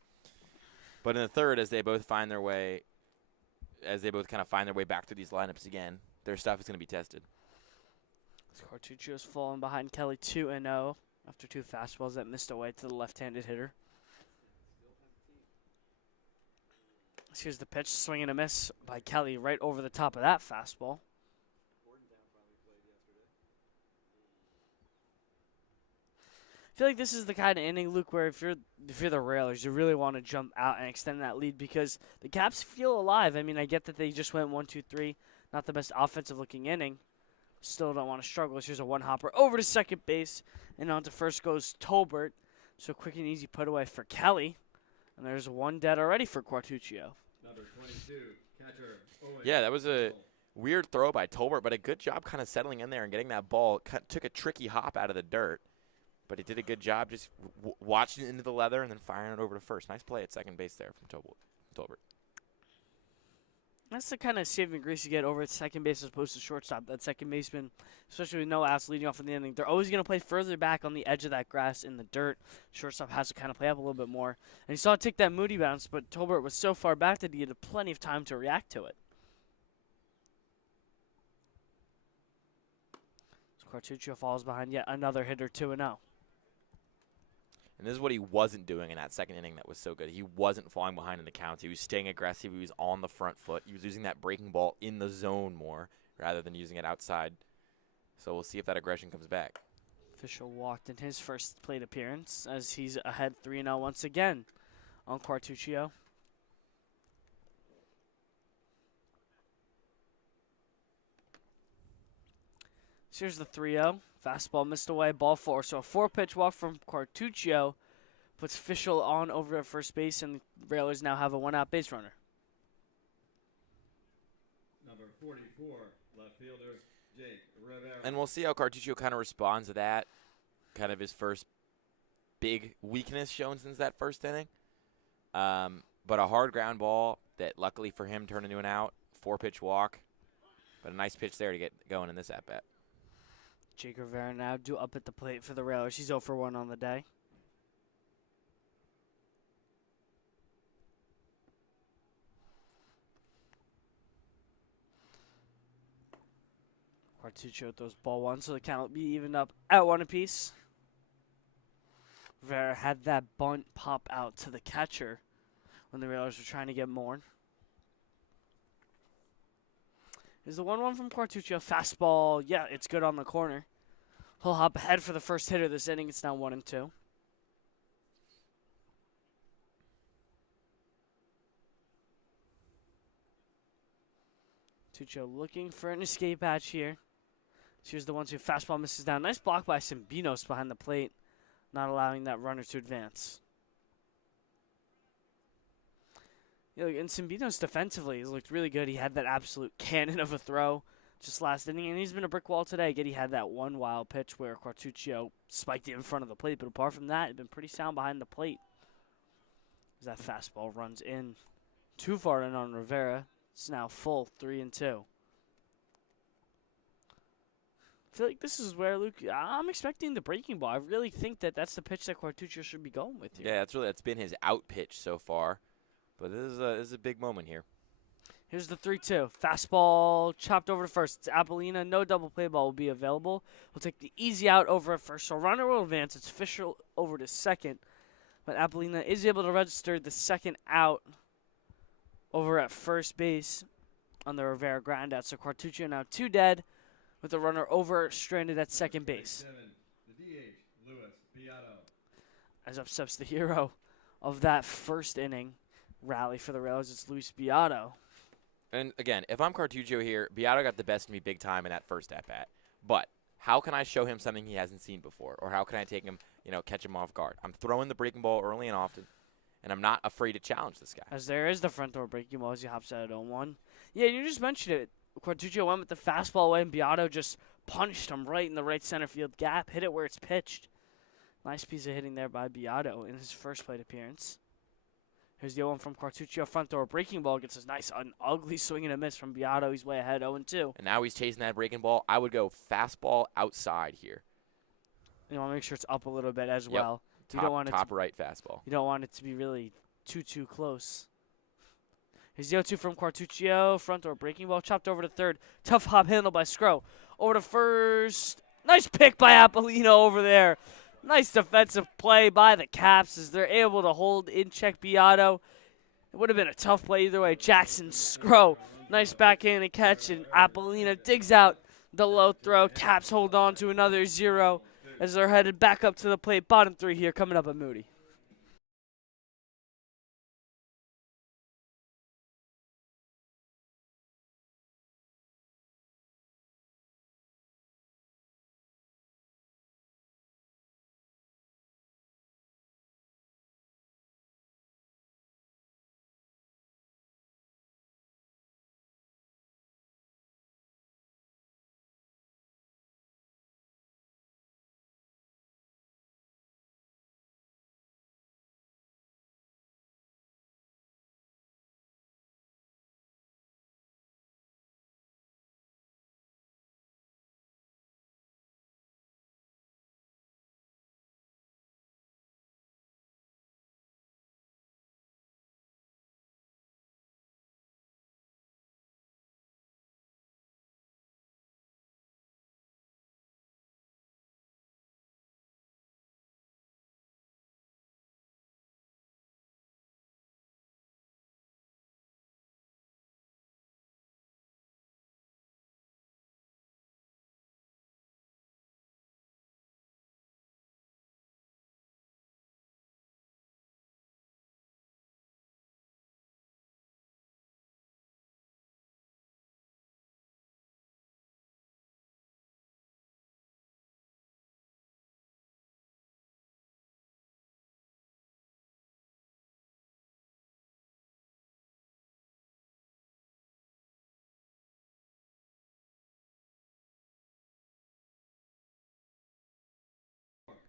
But in the third, as they both find their way, back to these lineups again, their stuff is going to be tested. Cartuccio's falling behind Kelly 2-0 after two fastballs that missed away to the left-handed hitter. Here's the pitch, swing and a miss by Kelly right over the top of that fastball. I feel like this is the kind of inning, Luke, where if you're the Railers, you really want to jump out and extend that lead because the Caps feel alive. I mean, I get that they just went 1-2-3, not the best offensive-looking inning. Still don't want to struggle. Here's a one-hopper over to second base, and on to first goes Tolbert. So quick and easy put away for Kelly. And there's one dead already for Cartuccio. Number 22, catcher Owen. Yeah, that was a weird throw by Tolbert, but a good job kind of settling in there and getting that ball. Took a tricky hop out of the dirt, but he did a good job just watching it into the leather and then firing it over to first. Nice play at second base there from Tolbert. That's the kind of saving grace you get over at second base as opposed to shortstop. That second baseman, especially with no outs leading off in the inning, they're always going to play further back on the edge of that grass in the dirt. Shortstop has to kind of play up a little bit more. And you saw it take that Moody bounce, but Tolbert was so far back that he had plenty of time to react to it. So Cartuccio falls behind yet another hitter 2-0. And this is what he wasn't doing in that second inning that was so good. He wasn't falling behind in the counts. He was staying aggressive. He was on the front foot. He was using that breaking ball in the zone more rather than using it outside. So we'll see if that aggression comes back. Official walked in his first plate appearance as he's ahead 3-0 once again on Cartuccio. So here's the 3-0. Fastball missed away, ball four. So a four-pitch walk from Cartuccio puts Fischel on over at first base, and the Railers now have a one-out base runner. Number 44, left fielder Jake Rivera. And we'll see how Cartuccio kind of responds to that. Kind of his first big weakness shown since that first inning. But a hard ground ball that luckily for him turned into an out. Four-pitch walk. But a nice pitch there to get going in this at-bat. Jake Rivera now due up at the plate for the Railers. He's 0 for 1 on the day. Cartuccio throws ball one, so the count will be evened up at 1 apiece. Rivera had that bunt pop out to the catcher when the Railers were trying to get more. Is the 1-1 from Cartuccio. Fastball, yeah, it's good on the corner. He'll hop ahead for the first hitter this inning. It's now 1-2. Cartuccio looking for an escape hatch here. Here's the 1-2. Fastball misses down. Nice block by Zimbinos behind the plate, not allowing that runner to advance. And Zimbinos defensively has looked really good. He had that absolute cannon of a throw just last inning, and he's been a brick wall today. Again, he had that one wild pitch where Cartuccio spiked it in front of the plate, but apart from that, he's been pretty sound behind the plate. As that fastball runs in too far in on Rivera. It's now full 3-2. I feel like this is where, Luke, I'm expecting the breaking ball. I really think that that's the pitch that Cartuccio should be going with here. Yeah, that's been his out pitch so far. But this is a big moment here. Here's the 3-2. Fastball chopped over to first. It's Apollina. No double play ball will be available. We'll take the easy out over at first. So runner will advance. It's Fischel over to second. But Apollina is able to register the second out over at first base on the Rivera ground out. So Cartuccio now 2 dead with the runner over stranded at second base. The DH, Luis Beato. As up steps the hero of that first inning rally for the Railers, it's Luis Beato. And again, if I'm Cartuccio here, Beato got the best of me big time in that first at-bat. But how can I show him something he hasn't seen before? Or how can I take him, catch him off guard? I'm throwing the breaking ball early and often, and I'm not afraid to challenge this guy. As there is the front door breaking ball as he hops out at 0-1. Yeah, you just mentioned it. Cartuccio went with the fastball away, and Beato just punched him right in the right center field gap. Hit it where it's pitched. Nice piece of hitting there by Beato in his first plate appearance. Here's the 0-1 from Cartuccio. Front door breaking ball gets a nice, ugly swing and a miss from Beato. He's way ahead, 0-2. And now he's chasing that breaking ball. I would go fastball outside here. You want to make sure it's up a little bit as well. You don't want it Top right fastball. You don't want it to be really too close. Here's the 0-2 from Cartuccio. Front door breaking ball. Chopped over to third. Tough hop handle by Scro. Over to first. Nice pick by Apollino over there. Nice defensive play by the Caps as they're able to hold in check Beato. It would have been a tough play either way. Jackson Scro. Nice backhanded catch, and Apollino digs out the low throw. Caps hold on to another 0 as they're headed back up to the plate. Bottom 3 here coming up at Moody.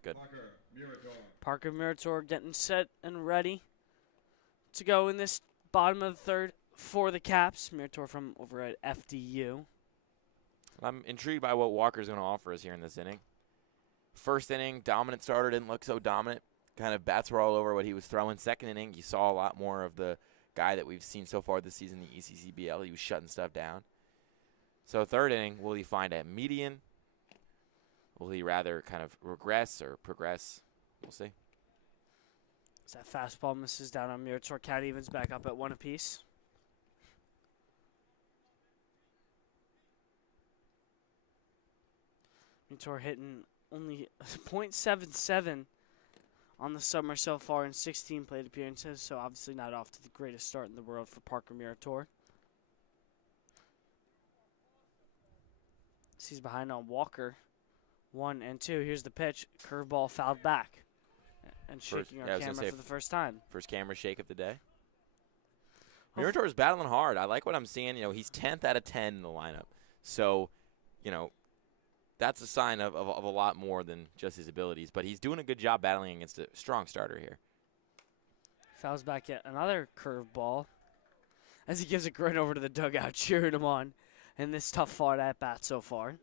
Good. Parker Murator getting set and ready to go in this bottom of the third for the Caps. Murator from over at FDU. I'm intrigued by what Walker's going to offer us here in this inning. First inning, dominant starter, didn't look so dominant. Kind of bats were all over what he was throwing. Second inning, you saw a lot more of the guy that we've seen so far this season, the ECCBL. He was shutting stuff down. So third inning, will he find a median? Will he rather kind of regress or progress? We'll see. As that fastball misses down on Murator, count evens back up at 1 apiece. Murator hitting only .77 on the summer so far in 16 plate appearances, so obviously not off to the greatest start in the world for Parker Murator. He's behind on Walker. 1 and 2. Here's the pitch. Curveball fouled back. And shaking our camera for the first time. First camera shake of the day. Murator is battling hard. I like what I'm seeing. You know, he's 10th out of 10 in the lineup. So, you know, that's a sign of a lot more than just his abilities. But he's doing a good job battling against a strong starter here. Fouls back yet another curveball as he gives a grin over to the dugout, cheering him on in this tough fought at bat so far.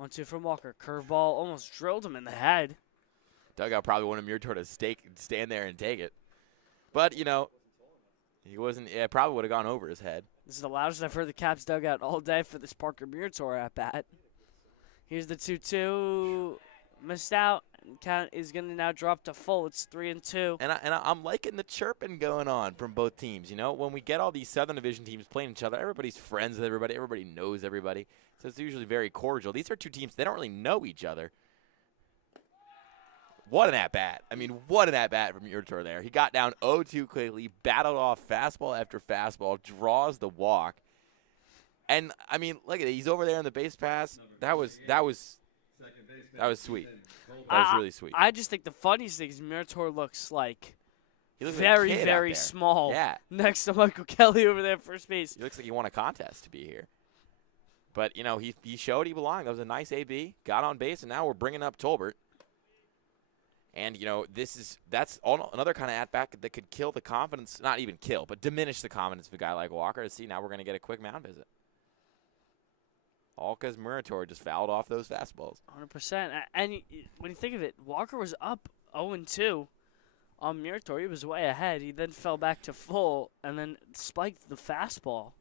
1-2 from Walker. Curveball almost drilled him in the head. Dugout probably wanted Murator to stand there and take it. But, you know, he wasn't. Yeah, probably would have gone over his head. This is the loudest I've heard the Caps dugout all day for this Parker Murator at bat. Here's the 2-2. Missed out. And count is going to now drop to full. It's 3-2. And I'm liking the chirping going on from both teams. You know, when we get all these Southern Division teams playing each other, everybody's friends with everybody. Everybody knows everybody. So it's usually very cordial. These are two teams, they don't really know each other. What an at-bat. I mean, what an at-bat from Murator there. He got down 0-2 quickly, battled off fastball after fastball, draws the walk. And, I mean, look at it. He's over there in the base pass. That was sweet. That was really sweet. I just think the funniest thing is Murator looks like He looks like a very, kid out very there. small. Yeah. Next to Michael Kelly over there at first base. He looks like he won a contest to be here. But, you know, he showed he belonged. That was a nice AB. Got on base, and now we're bringing up Tolbert. And, you know, that's another kind of at-bat that could kill the confidence, not even kill, but diminish the confidence of a guy like Walker. To see now we're going to get a quick mound visit. All because Murator just fouled off those fastballs. 100%. And when you think of it, Walker was up 0-2 on Murator. He was way ahead. He then fell back to full and then spiked the fastball.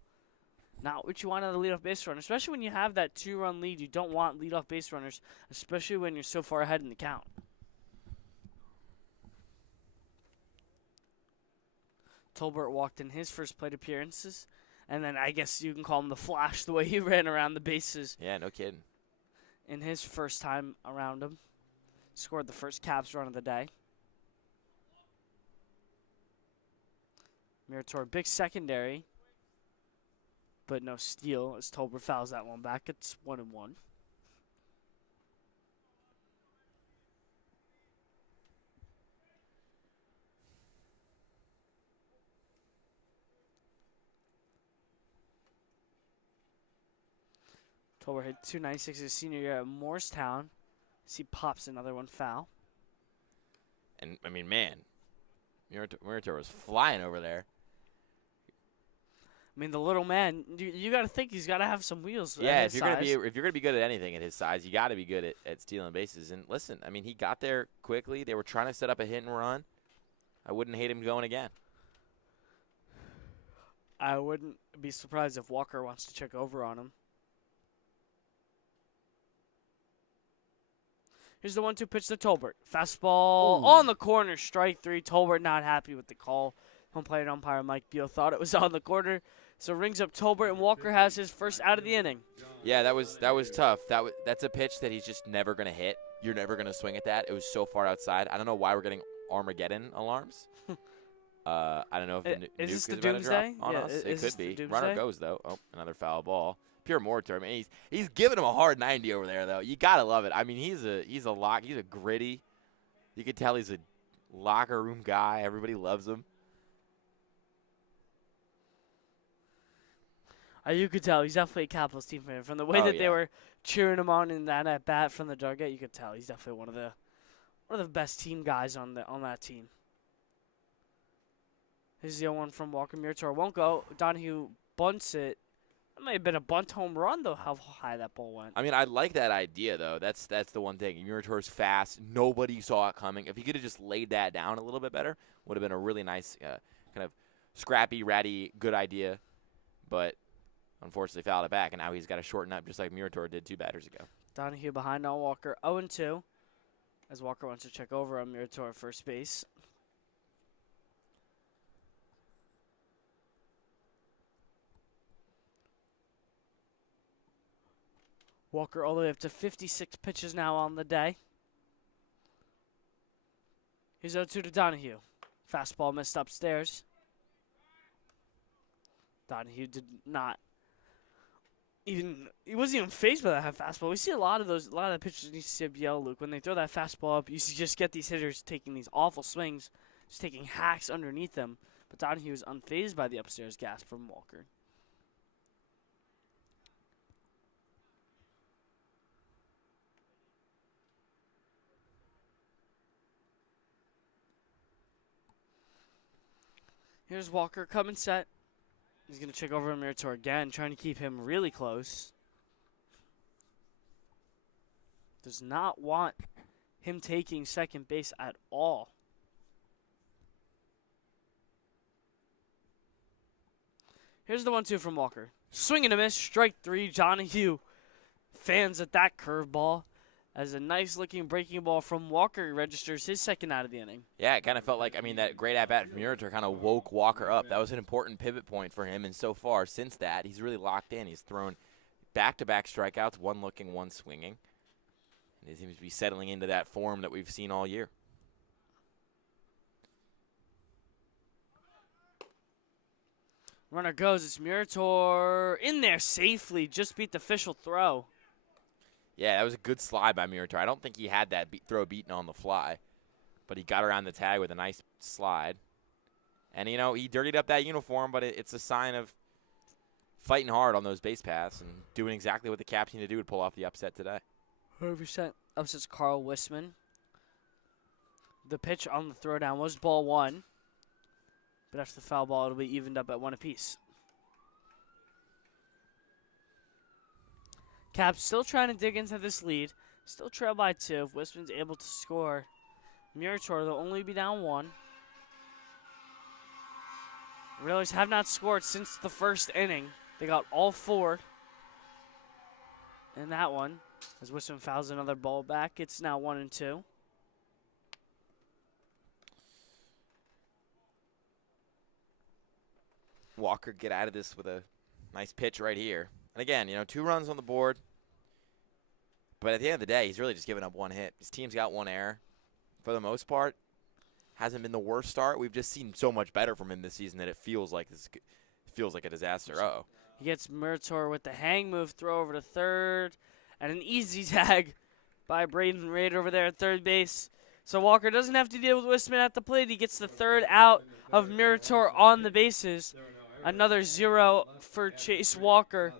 Not what you want out of a leadoff base runner, especially when you have that 2-run lead. You don't want leadoff base runners, especially when you're so far ahead in the count. Tolbert walked in his first plate appearances, and then I guess you can call him the Flash, the way he ran around the bases Yeah, no kidding. in his first time around him. Scored the first Cavs run of the day. Murator, big secondary, but no steal as Tolbert fouls that one back. It's 1-1. Tolbert hit 296 his senior year at Morristown. He pops another one foul. And, I mean, man, Murator was flying over there. I mean, the little man, you got to think he's got to have some wheels. Yeah, at if his you're size. gonna be good at anything at his size, you got to be good at stealing bases. And listen, I mean, he got there quickly. They were trying to set up a hit and run. I wouldn't hate him going again. I wouldn't be surprised if Walker wants to check over on him. Here's the 1-2 pitch to Tolbert. Fastball on the corner, strike three. Tolbert not happy with the call. Home plate umpire Mike Beal thought it was on the corner, so rings up Tolbert, and Walker has his first out of the inning. Yeah, that was tough. That's a pitch that he's just never gonna hit. You're never gonna swing at that. It was so far outside. I don't know why we're getting Armageddon alarms. I don't know if the Is this nuke the is about to doomsday? drop on Yeah, us. is It this could the be. doomsday? Runner goes though. Oh, another foul ball. Pure Mortar. I mean, he's giving him a hard 90 over there though. You gotta love it. I mean, he's a gritty. You could tell he's a locker room guy. Everybody loves him. You could tell he's definitely a Capitals team fan. From the way that they yeah. were cheering him on in that at bat from the dugout, you could tell he's definitely one of the best team guys on that team. This is the 0-1 from Walker. Murator won't go. Donahue bunts it. That might have been a bunt home run, though, how high that ball went. I mean, I like that idea, though. That's the one thing. Murator's fast. Nobody saw it coming. If he could have just laid that down a little bit better, would have been a really nice kind of scrappy, ratty, good idea. But unfortunately fouled it back, and now he's got to shorten up just like Murator did 2 batters ago. Donahue behind on Walker. 0-2 as Walker wants to check over on Murator at first base. Walker all the way up to 56 pitches now on the day. Here's 0-2 to Donahue. Fastball missed upstairs. Donahue did not even, he wasn't even phased by that fastball. We see a lot of the pitchers in ECCBL, Luke, when they throw that fastball up, you just get these hitters taking these awful swings, just taking hacks underneath them. But Donahue was unfazed by the upstairs gasp from Walker. Here's Walker coming set. He's going to check over Murator again, trying to keep him really close. Does not want him taking second base at all. Here's the 1-2 from Walker. Swing and a miss, strike three. Donahue fans at that curveball. As a nice-looking breaking ball from Walker registers his second out of the inning. Yeah, it kind of felt like, I mean, that great at-bat from Murator kind of woke Walker up. That was an important pivot point for him, and so far, since that, he's really locked in. He's thrown back-to-back strikeouts, one looking, one swinging. And he seems to be settling into that form that we've seen all year. Runner goes. It's Murator in there safely. Just beat the official throw. Yeah, that was a good slide by Murator. I don't think he had that throw beaten on the fly, but he got around the tag with a nice slide. And, you know, he dirtied up that uniform, but it's a sign of fighting hard on those base paths and doing exactly what the Caps need to do to pull off the upset today. 100% upsets Carl Wisman. The pitch on the throwdown was ball 1. But after the foul ball, it'll be evened up at 1 apiece. Caps still trying to dig into this lead. Still trail by 2. If Wisman's able to score, Murator, they'll only be down 1. Railers have not scored since the first inning. They got all 4 in that one. As Wisman fouls another ball back, it's now 1-2. Walker get out of this with a nice pitch right here. And again, you know, 2 runs on the board. But at the end of the day, he's really just given up 1 hit. His team's got 1 error. For the most part, hasn't been the worst start. We've just seen so much better from him this season that it feels like a disaster. Uh-oh. He gets Murator with the hang move, throw over to third, and an easy tag by Braden Rader over there at third base. So Walker doesn't have to deal with Wisman at the plate. He gets the 3rd out of Murator on the bases. Another 0 for Chase Walker.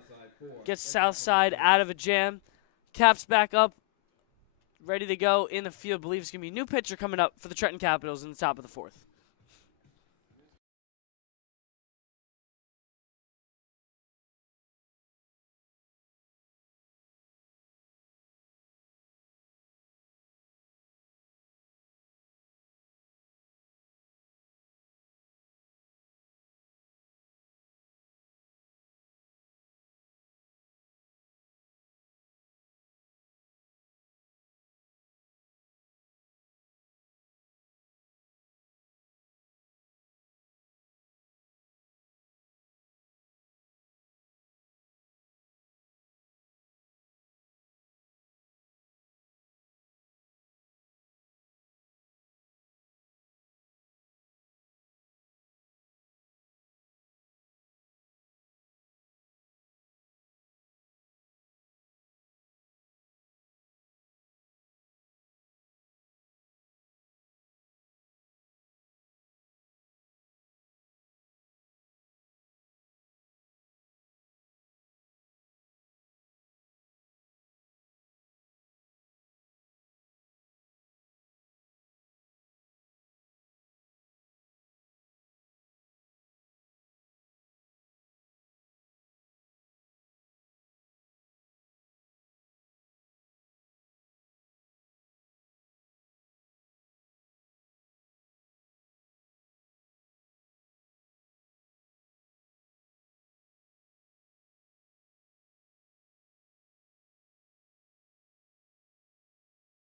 Gets Southside out of a jam. Caps back up, ready to go in the field. Believe it's going to be a new pitcher coming up for the Trenton Capitals in the top of the 4th.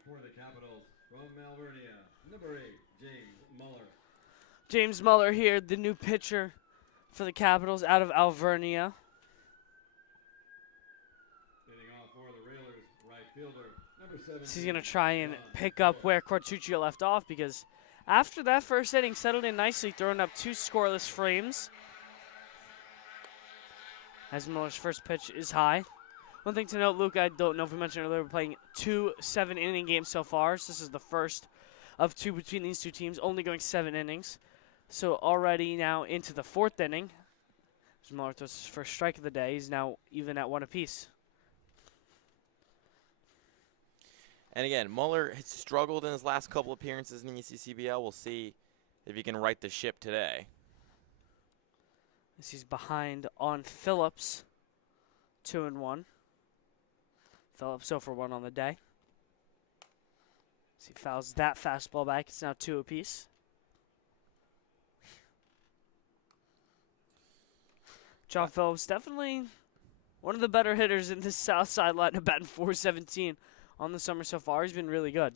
For the Capitals, from Alvernia, number 8, James Muller. James Muller here, the new pitcher for the Capitals out of Alvernia. Hitting off for the Railers, right fielder, number 7. So he's going to try and pick up where Cortuccio left off, because after that first inning, settled in nicely, throwing up 2 scoreless frames. As Miller's first pitch is high. One thing to note, Luke, I don't know if we mentioned earlier, we're playing 2 7-inning games so far. So this is the first of 2 between these 2 teams, only going 7 innings. So already now into the 4th inning. Muller throws his first strike of the day. He's now even at 1 apiece. And again, Muller has struggled in his last couple appearances in the ECCBL. We'll see if he can right the ship today. As he's behind on Phillips, 2-1. Phillips 0 for 1 on the day. As he fouls that fastball back, it's now 2 apiece. John Phillips, definitely one of the better hitters in this Southside lineup, batting .417 on the summer so far. He's been really good.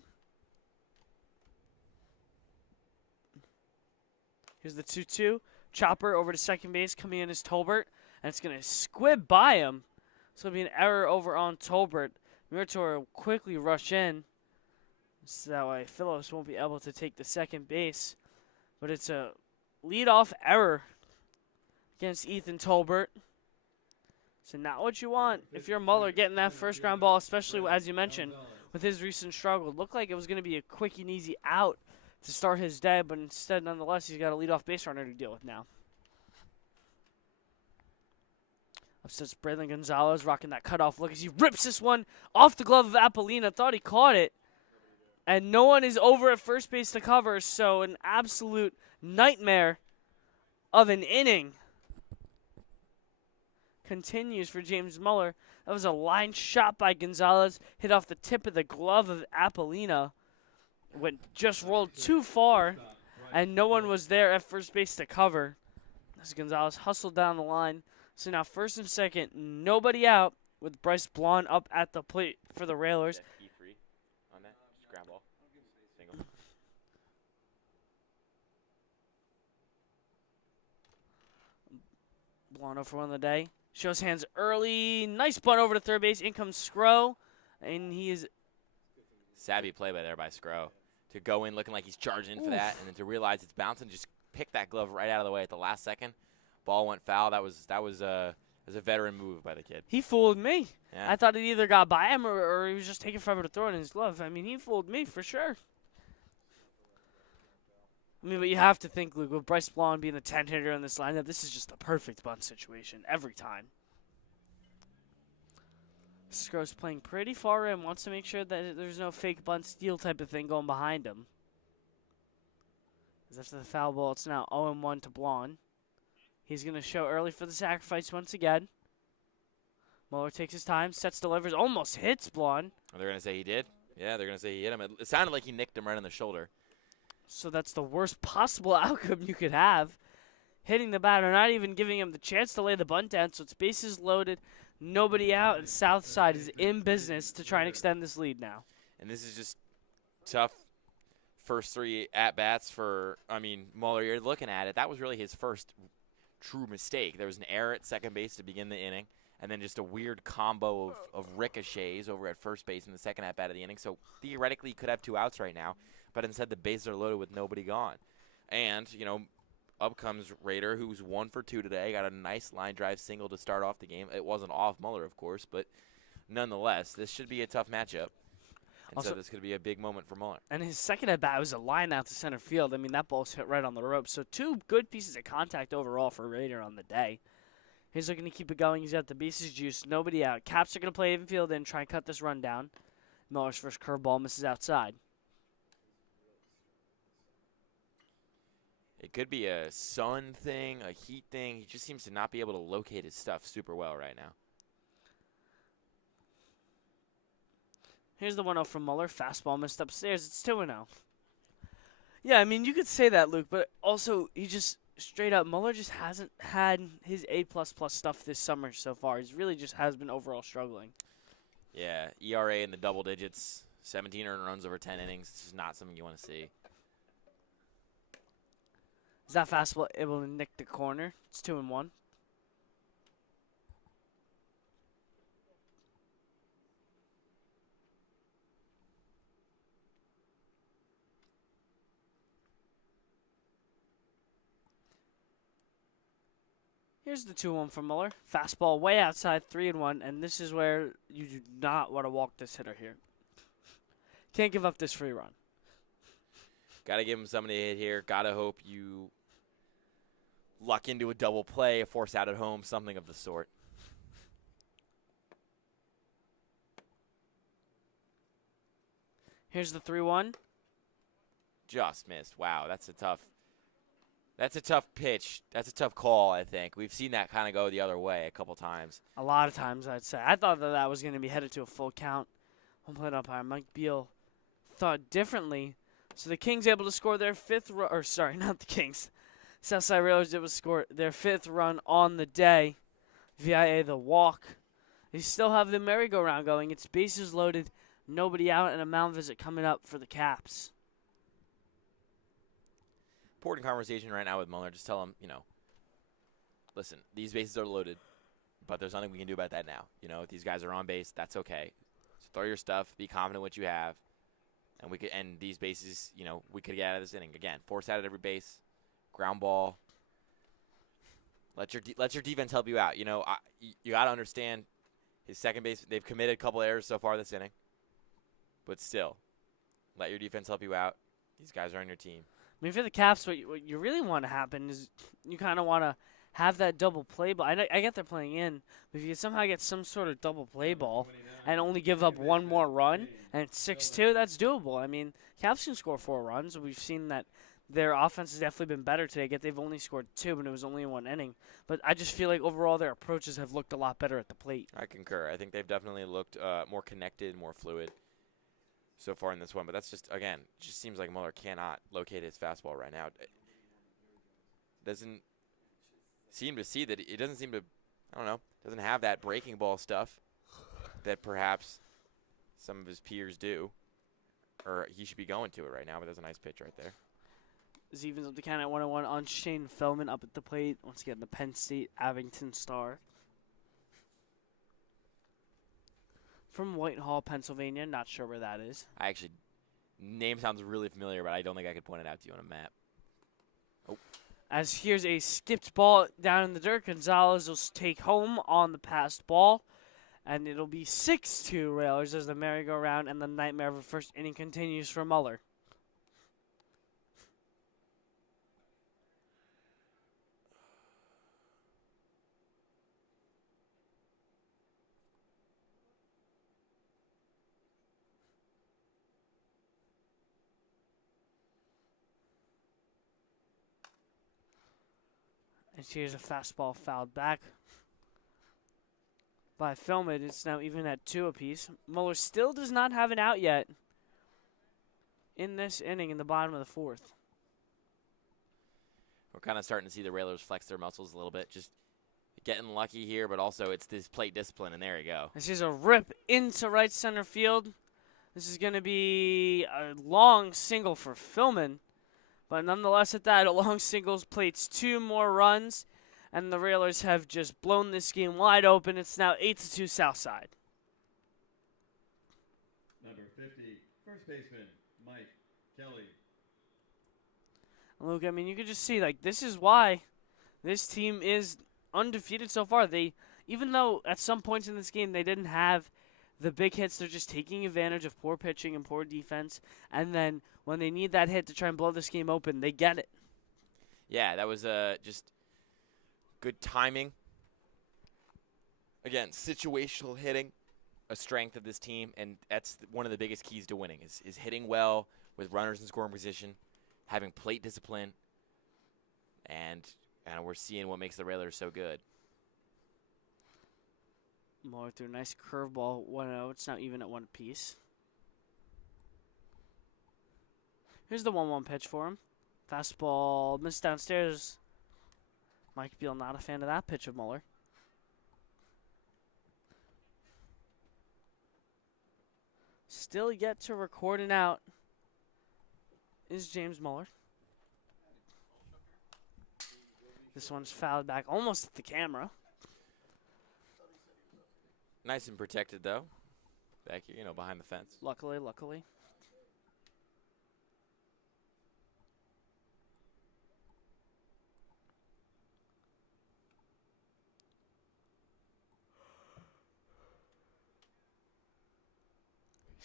Here's the 2-2. Chopper over to second base, coming in is Tolbert, and it's going to squib by him. So it'll be an error over on Tolbert. Murator will quickly rush in, so that way Phillips won't be able to take the second base. But it's a leadoff error against Ethan Tolbert. So not what you want if you're Muller getting that first ground ball, especially as you mentioned with his recent struggle. It looked like it was going to be a quick and easy out to start his day, but instead, nonetheless, he's got a leadoff base runner to deal with now. Upsets Braylon Gonzalez, rocking that cutoff look as he rips this one off the glove of Apolina. Thought he caught it. And no one is over at first base to cover, so an absolute nightmare of an inning continues for James Muller. That was a line shot by Gonzalez, hit off the tip of the glove of Apolina. Just rolled too far, and no one was there at first base to cover. As Gonzalez hustled down the line. So now first and second, nobody out with Bryce Blond up at the plate for the Railers. E3 on that, just grab ball, single. Blond for one of the day. Shows hands early. Nice bunt over to third base. In comes Scro. And he is... Savvy play by there by Scro. To go in looking like he's charging in for that, and then to realize it's bouncing, just pick that glove right out of the way at the last second. Ball went foul. That was a veteran move by the kid. He fooled me. Yeah. I thought it either got by him or he was just taking forever to throw it in his glove. I mean, he fooled me for sure. I mean, but you have to think, Luke, with Bryce Blond being the 10 hitter in this lineup, this is just the perfect bunt situation every time. Scro's playing pretty far in, wants to make sure that there's no fake bunt steal type of thing going behind him. As after the foul ball, it's now 0-1 to Blond. He's going to show early for the sacrifice once again. Muller takes his time, sets, delivers, almost hits Blond. They're going to say he did? Yeah, they're going to say he hit him. It sounded like he nicked him right on the shoulder. So that's the worst possible outcome you could have. Hitting the batter, not even giving him the chance to lay the bunt down, so it's bases loaded, nobody out, and Southside is in business to try and extend this lead now. And this is just tough first three at-bats for, Muller, you're looking at it. That was really his first true mistake. There was an error at second base to begin the inning, and then just a weird combo of ricochets over at first base in the second at-bat of the inning. So theoretically, he could have 2 outs right now, but instead the bases are loaded with nobody gone. And, up comes Rader, who's 1 for 2 today. Got a nice line drive single to start off the game. It wasn't off Muller, of course, but nonetheless, this should be a tough matchup. And Also, so this could be a big moment for Muller. And his second at bat was a line out to center field. I mean, that ball's hit right on the rope. So 2 good pieces of contact overall for Rader on the day. He's looking to keep it going. He's got the bases juice. Nobody out. Caps are going to play even field and try and cut this run down. Miller's first curveball misses outside. It could be a sun thing, a heat thing. He just seems to not be able to locate his stuff super well right now. Here's the 1-0 from Muller. Fastball missed upstairs. It's 2-0. Yeah, I mean, you could say that, Luke, but also he just straight up, Muller just hasn't had his A++ stuff this summer so far. He's really just has been overall struggling. Yeah, ERA in the double digits, 17 earned runs over 10 innings. This is not something you want to see. Is that fastball able to nick the corner? It's 2-1. Here's the 2-1 from Muller. Fastball way outside, 3-1, and this is where you do not want to walk this hitter here. Can't give up this free run. Got to give him somebody to hit here. Got to hope you luck into a double play, a force out at home, something of the sort. Here's the 3-1. Just missed. Wow, that's a tough pitch. That's a tough call, I think. We've seen that kind of go the other way a couple times. A lot of times, I'd say. I thought that was going to be headed to a full count. Home plate umpire Mike Beal thought differently. So the Kings able to score their 5th run. Or, sorry, not the Kings. Southside Railers able to score their 5th run on the day via the walk. They still have the merry-go-round going. It's bases loaded, nobody out, and a mound visit coming up for the Caps. Important conversation right now with Muller. Just tell him, listen, these bases are loaded, but there's nothing we can do about that now. If these guys are on base, that's okay. So throw your stuff, be confident in what you have, and we could end these bases. We could get out of this inning again. Force out at every base, ground ball. Let your defense help you out. You got to understand his second base. They've committed a couple errors so far this inning, but still, let your defense help you out. These guys are on your team. I mean, for the Caps, what you really want to happen is you kind of want to have that double play ball. I get they're playing in, but if you somehow get some sort of double play ball and only give up one more run, and it's 6-2, that's doable. I mean, Caps can score 4 runs. We've seen that their offense has definitely been better today. Yet they've only scored 2, but it was only in 1 inning. But I just feel like overall their approaches have looked a lot better at the plate. I concur. I think they've definitely looked more connected, more fluid so far in this one. But that's just, again, it just seems like Muller cannot locate his fastball right now. Doesn't seem to see that. It doesn't seem to, I don't know, doesn't have that breaking ball stuff that perhaps some of his peers do. Or he should be going to it right now, but there's a nice pitch right there. This evens up the count at 1-1 on Shane Feldman up at the plate. Once again, the Penn State Abington Star. From Whitehall, Pennsylvania. Not sure where that is. I actually, name sounds really familiar, but I don't think I could point it out to you on a map. As here's a skipped ball down in the dirt. Gonzalez will take home on the passed ball. And it'll be 6-2 Railers as the merry-go-round and the nightmare of the first inning continues for Muller. And here's a fastball fouled back by Feldman. It's now even at 2 apiece. Muller still does not have an out yet in this inning in the bottom of the 4th. We're kind of starting to see the Railers flex their muscles a little bit. Just getting lucky here, but also it's this plate discipline, and there you go. This is a rip into right center field. This is going to be a long single for Feldman. But nonetheless, at that, a long singles plates 2 more runs, and the Railers have just blown this game wide open. It's now 8-2 Southside. Number 50, first baseman, Mike Kelly. Luke, I mean, you could just see, like, this is why this team is undefeated so far. They, even though at some points in this game they didn't have the big hits, they're just taking advantage of poor pitching and poor defense. And then when they need that hit to try and blow this game open, they get it. Yeah, that was just good timing. Again, situational hitting, a strength of this team, and that's one of the biggest keys to winning is hitting well with runners in scoring position, having plate discipline, and we're seeing what makes the Railers so good. Muller threw a nice curveball, 1-0. It's now even at 1 apiece. Here's the 1-1 pitch for him. Fastball missed downstairs. Mike Beal not a fan of that pitch of Muller. Still yet to record an out is James Muller. This one's fouled back almost at the camera. Nice and protected, though. Back here, behind the fence. Luckily.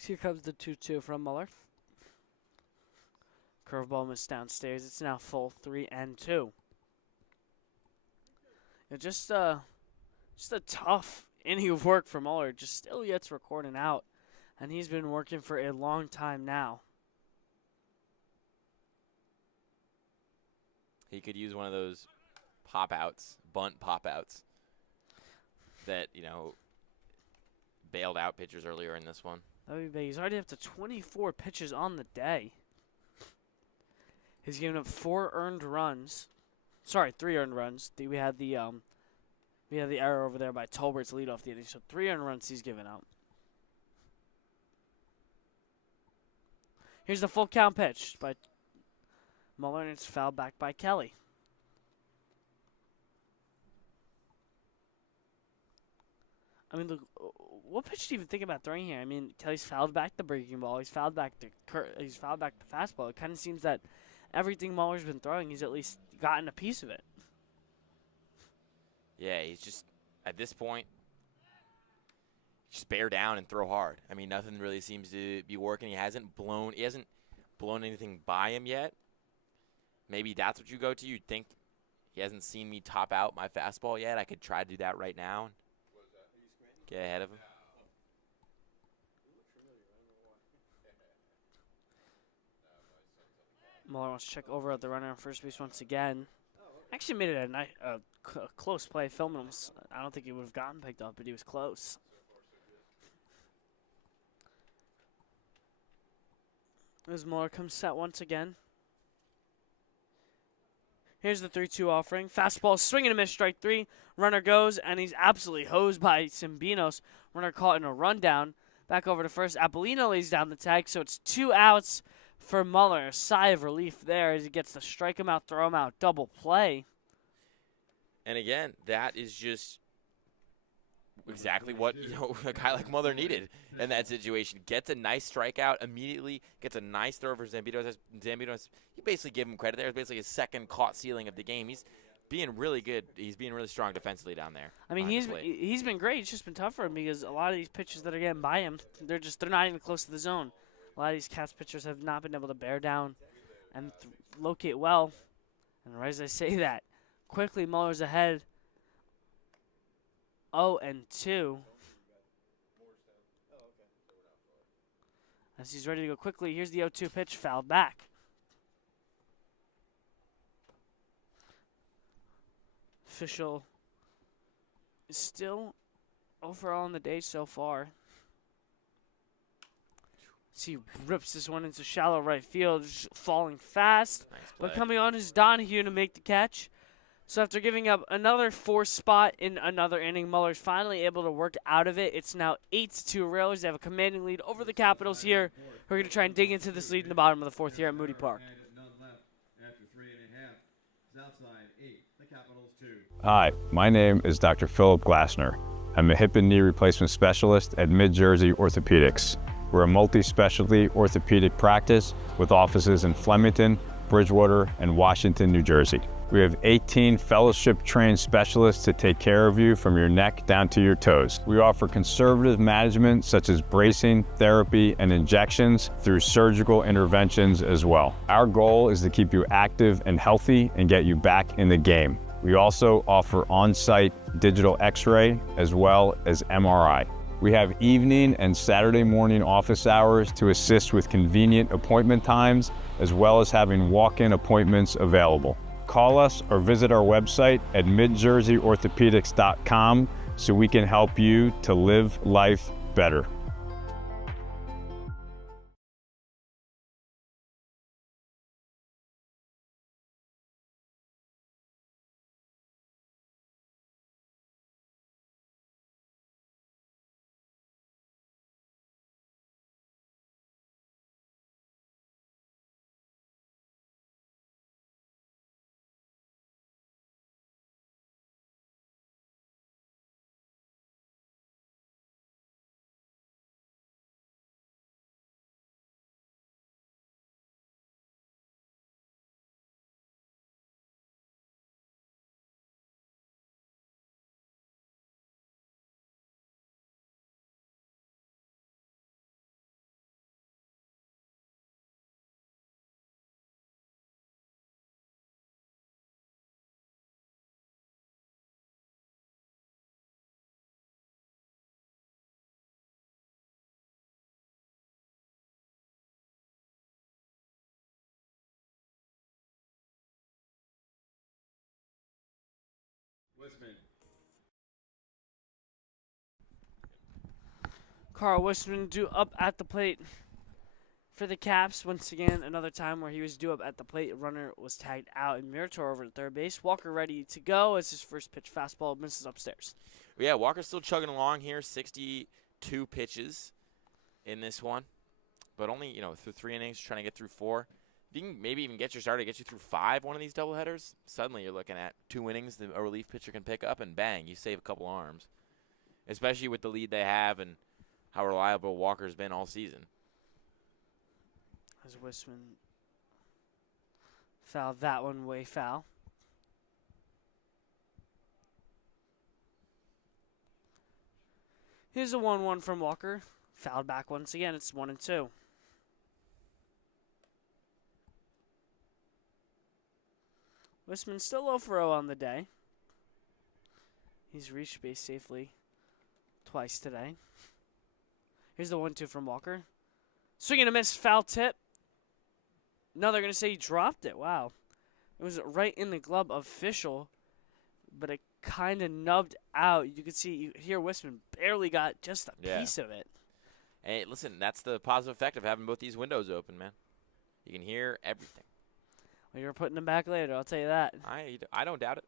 Here comes the 2-2 from Muller. Curveball missed downstairs. It's now full 3-2. Just a tough inning of work for Muller. Just still yet to record an out, and he's been working for a long time now. He could use one of those pop-outs, bunt pop-outs that, bailed out pitchers earlier in this one. That would be big. He's already up to 24 pitches on the day. He's given up 3 earned runs. We had the error over there by Tolbert's leadoff the inning, so 3 earned runs he's given up. Here's the full count pitch by Muller, and it's fouled back by Kelly. I mean, look, what pitch do you even think about throwing here? I mean, Kelly's fouled back the breaking ball. He's fouled back the fastball. It kind of seems that everything Muller's been throwing, he's at least gotten a piece of it. Yeah, he's just, at this point, just bear down and throw hard. I mean, nothing really seems to be working. He hasn't blown anything by him yet. Maybe that's what you go to. You'd think he hasn't seen me top out my fastball yet. I could try to do that right now and get ahead of him. Muller wants to check over at the runner on first base once again. Actually made it a close play. Filming him, I don't think he would have gotten picked up, but he was close. As Muller comes set once again. Here's the 3-2 offering. Fastball, swing and a miss, strike 3. Runner goes, and he's absolutely hosed by Cimbinos. Runner caught in a rundown. Back over to first. Apollino lays down the tag, so it's 2 outs for Muller. A sigh of relief there as he gets to strike him out, throw him out, double play. And again, that is just exactly what a guy like Muller needed in that situation. Gets a nice strikeout immediately, gets a nice throw for Zambinos. Zambinos, you basically give him credit there. It's basically his second caught ceiling of the game. He's being really good. He's being really strong defensively down there. I mean, he's been great. It's just been tough for him because a lot of these pitches that are getting by him, they're not even close to the zone. A lot of these Cats pitchers have not been able to bear down and locate well. And right as I say that, quickly Muller's ahead. 0-2. As he's ready to go quickly, here's the 0-2 pitch, fouled back. Official is still overall in the day so far. As he rips this one into shallow right field, just falling fast. Nice But play. coming on is Donahue to make the catch. So after giving up another 4 spot in another inning, Muller's finally able to work out of it. It's now 8-2 Railers. They have a commanding lead over the Capitals here. We're going to try and dig into this lead in the bottom of the 4th here at Moody Park. And none left after 3.5. Southside 8, the Capitals 2. Hi, my name is Dr. Philip Glassner. I'm a hip and knee replacement specialist at Mid-Jersey Orthopedics. We're a multi-specialty orthopedic practice with offices in Flemington, Bridgewater, and Washington, New Jersey. We have 18 fellowship-trained specialists to take care of you from your neck down to your toes. We offer conservative management such as bracing, therapy, and injections through surgical interventions as well. Our goal is to keep you active and healthy and get you back in the game. We also offer on-site digital x-ray as well as MRI. We have evening and Saturday morning office hours to assist with convenient appointment times, as well as having walk-in appointments available. Call us or visit our website at midjerseyorthopedics.com so we can help you to live life better. Wisman. Carl Wisman due up at the plate for the Caps. Once again, another time where he was due up at the plate. Runner was tagged out, and Murator over at third base. Walker ready to go as his first pitch fastball misses upstairs. Yeah, Walker's still chugging along here. 62 pitches in this one, but only through 3 innings, trying to get through 4. If you can maybe even get you through 5 one of these doubleheaders, suddenly you're looking at 2 innings that a relief pitcher can pick up, and bang, you save a couple arms. Especially with the lead they have and how reliable Walker's been all season. As Wisman fouled that one way foul. Here's a 1-1 from Walker. Fouled back once again. It's 1-2. Wisman still 0 for 0 on the day. He's reached base safely twice today. Here's the 1-2 from Walker. Swing and a miss, foul tip. No, they're going to say he dropped it. Wow. It was right in the glove of Fischel, but it kind of nubbed out. You could see here Wisman barely got just a piece of it. Hey, listen, that's the positive effect of having both these windows open, man. You can hear everything. Well, you're putting them back later, I'll tell you that. I don't doubt it.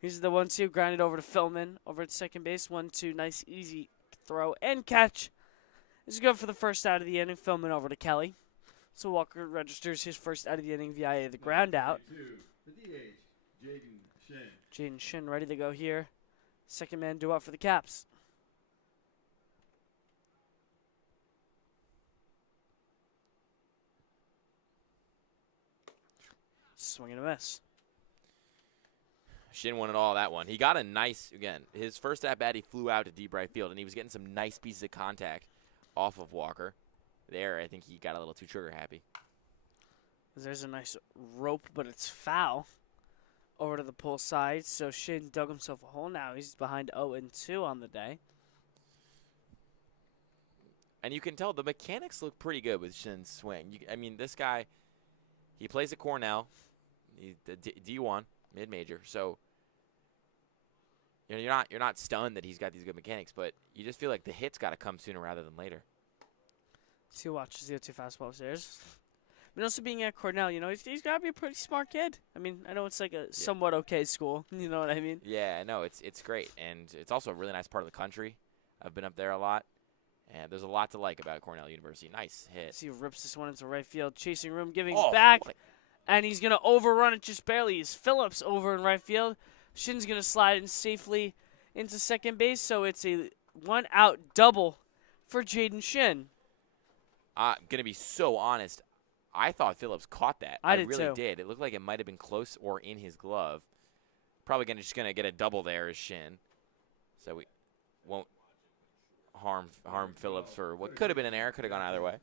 Here's the 1-2, grounded over to Philman, over at second base. 1-2, nice, easy throw and catch. This is good for the first out of the inning. Philman over to Kelly. So Walker registers his first out of the inning via the ground out. The DH, Jaden Shin. Jaden Shin ready to go here. Second man due up for the Caps. Swing and a miss. Shin won it all that one. He got a nice, again, his first at-bat, he flew out to deep right field, and he was getting some nice pieces of contact off of Walker. There, I think he got a little too trigger happy. There's a nice rope, but it's foul over to the pull side. So Shin dug himself a hole now. He's behind 0-2 on the day. And you can tell the mechanics look pretty good with Shin's swing. I mean, this guy, he plays at Cornell. He's the D1, mid-major. So you know, you're not stunned that he's got these good mechanics, but you just feel like the hit's got to come sooner rather than later. See who watches the 0-2 fastball upstairs. I mean, also being at Cornell, you know, he's got to be a pretty smart kid. I mean, I know it's like a somewhat okay school. You know what I mean? Yeah, no, it's great. And it's also a really nice part of the country. I've been up there a lot. And there's a lot to like about Cornell University. Nice hit. See, rips this one into right field. Chasing room, giving Oh, back. what And he's going to overrun it just barely. He's Phillips over in right field. Shin's going to slide in safely into second base. So it's a one-out double for Jaden Shin. I'm going to be so honest. I thought Phillips caught that. I did really too. did. It looked like it might have been close or in his glove. Probably just going to get a double there as Shin. So we won't harm Phillips for what could have been an error. Could have gone either way.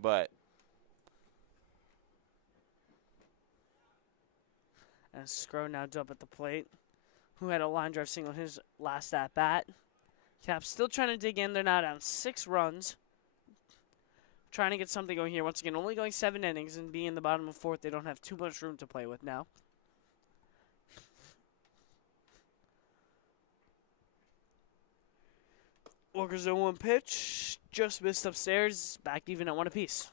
But And Scrow now up at the plate, who had a line drive single his last at-bat. Caps still trying to dig in. They're now down 6 runs. Trying to get something going here. Once again, only going 7 innings and being in the bottom of 4th, they don't have too much room to play with now. Walker's 0-1 pitch. Just missed upstairs. Back even at 1 apiece.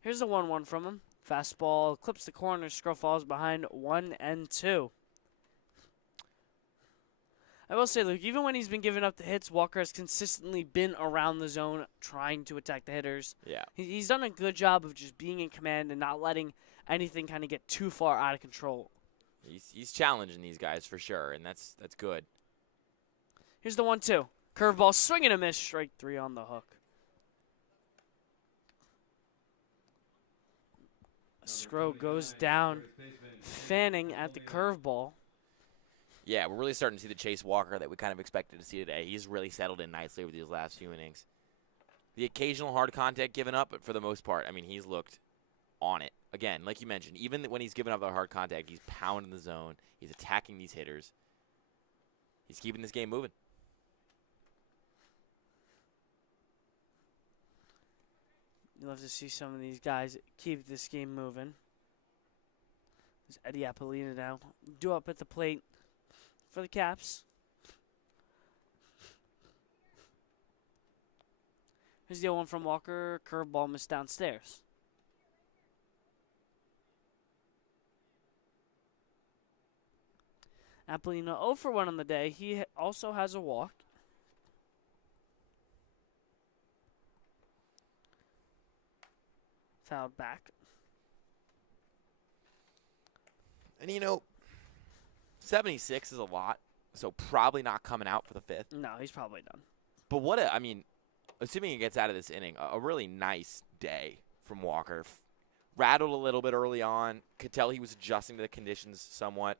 Here's the 1-1 from him. Fastball clips the corner. Scroll falls behind 1-2. I will say, Luke, even when he's been giving up the hits, Walker has consistently been around the zone trying to attack the hitters. yeah, He's done a good job of just being in command and not letting anything kind of get too far out of control. he's challenging these guys for sure, and that's good. Here's the 1-2. Curveball, swing and a miss. Strike 3 on the hook. Scrow goes down, fanning at the curveball. Yeah, we're really starting to see the Chase Walker that we kind of expected to see today. He's really settled in nicely over these last few innings. The occasional hard contact given up, but for the most part, I mean, he's looked on it. Again, like you mentioned, even when he's given up the hard contact, he's pounding the zone. He's attacking these hitters. He's keeping this game moving. You love to see some of these guys keep this game moving. There's Eddie Apolina now. Due up at the plate for the Caps. Here's the 0-1 from Walker. Curveball missed downstairs. Apolina 0 for 1 on the day. He also has a walk. Fouled back. And, you know, 76 is a lot, so probably not coming out for the 5th. No, he's probably done. But I mean, assuming he gets out of this inning, a really nice day from Walker. Rattled a little bit early on. Could tell he was adjusting to the conditions somewhat.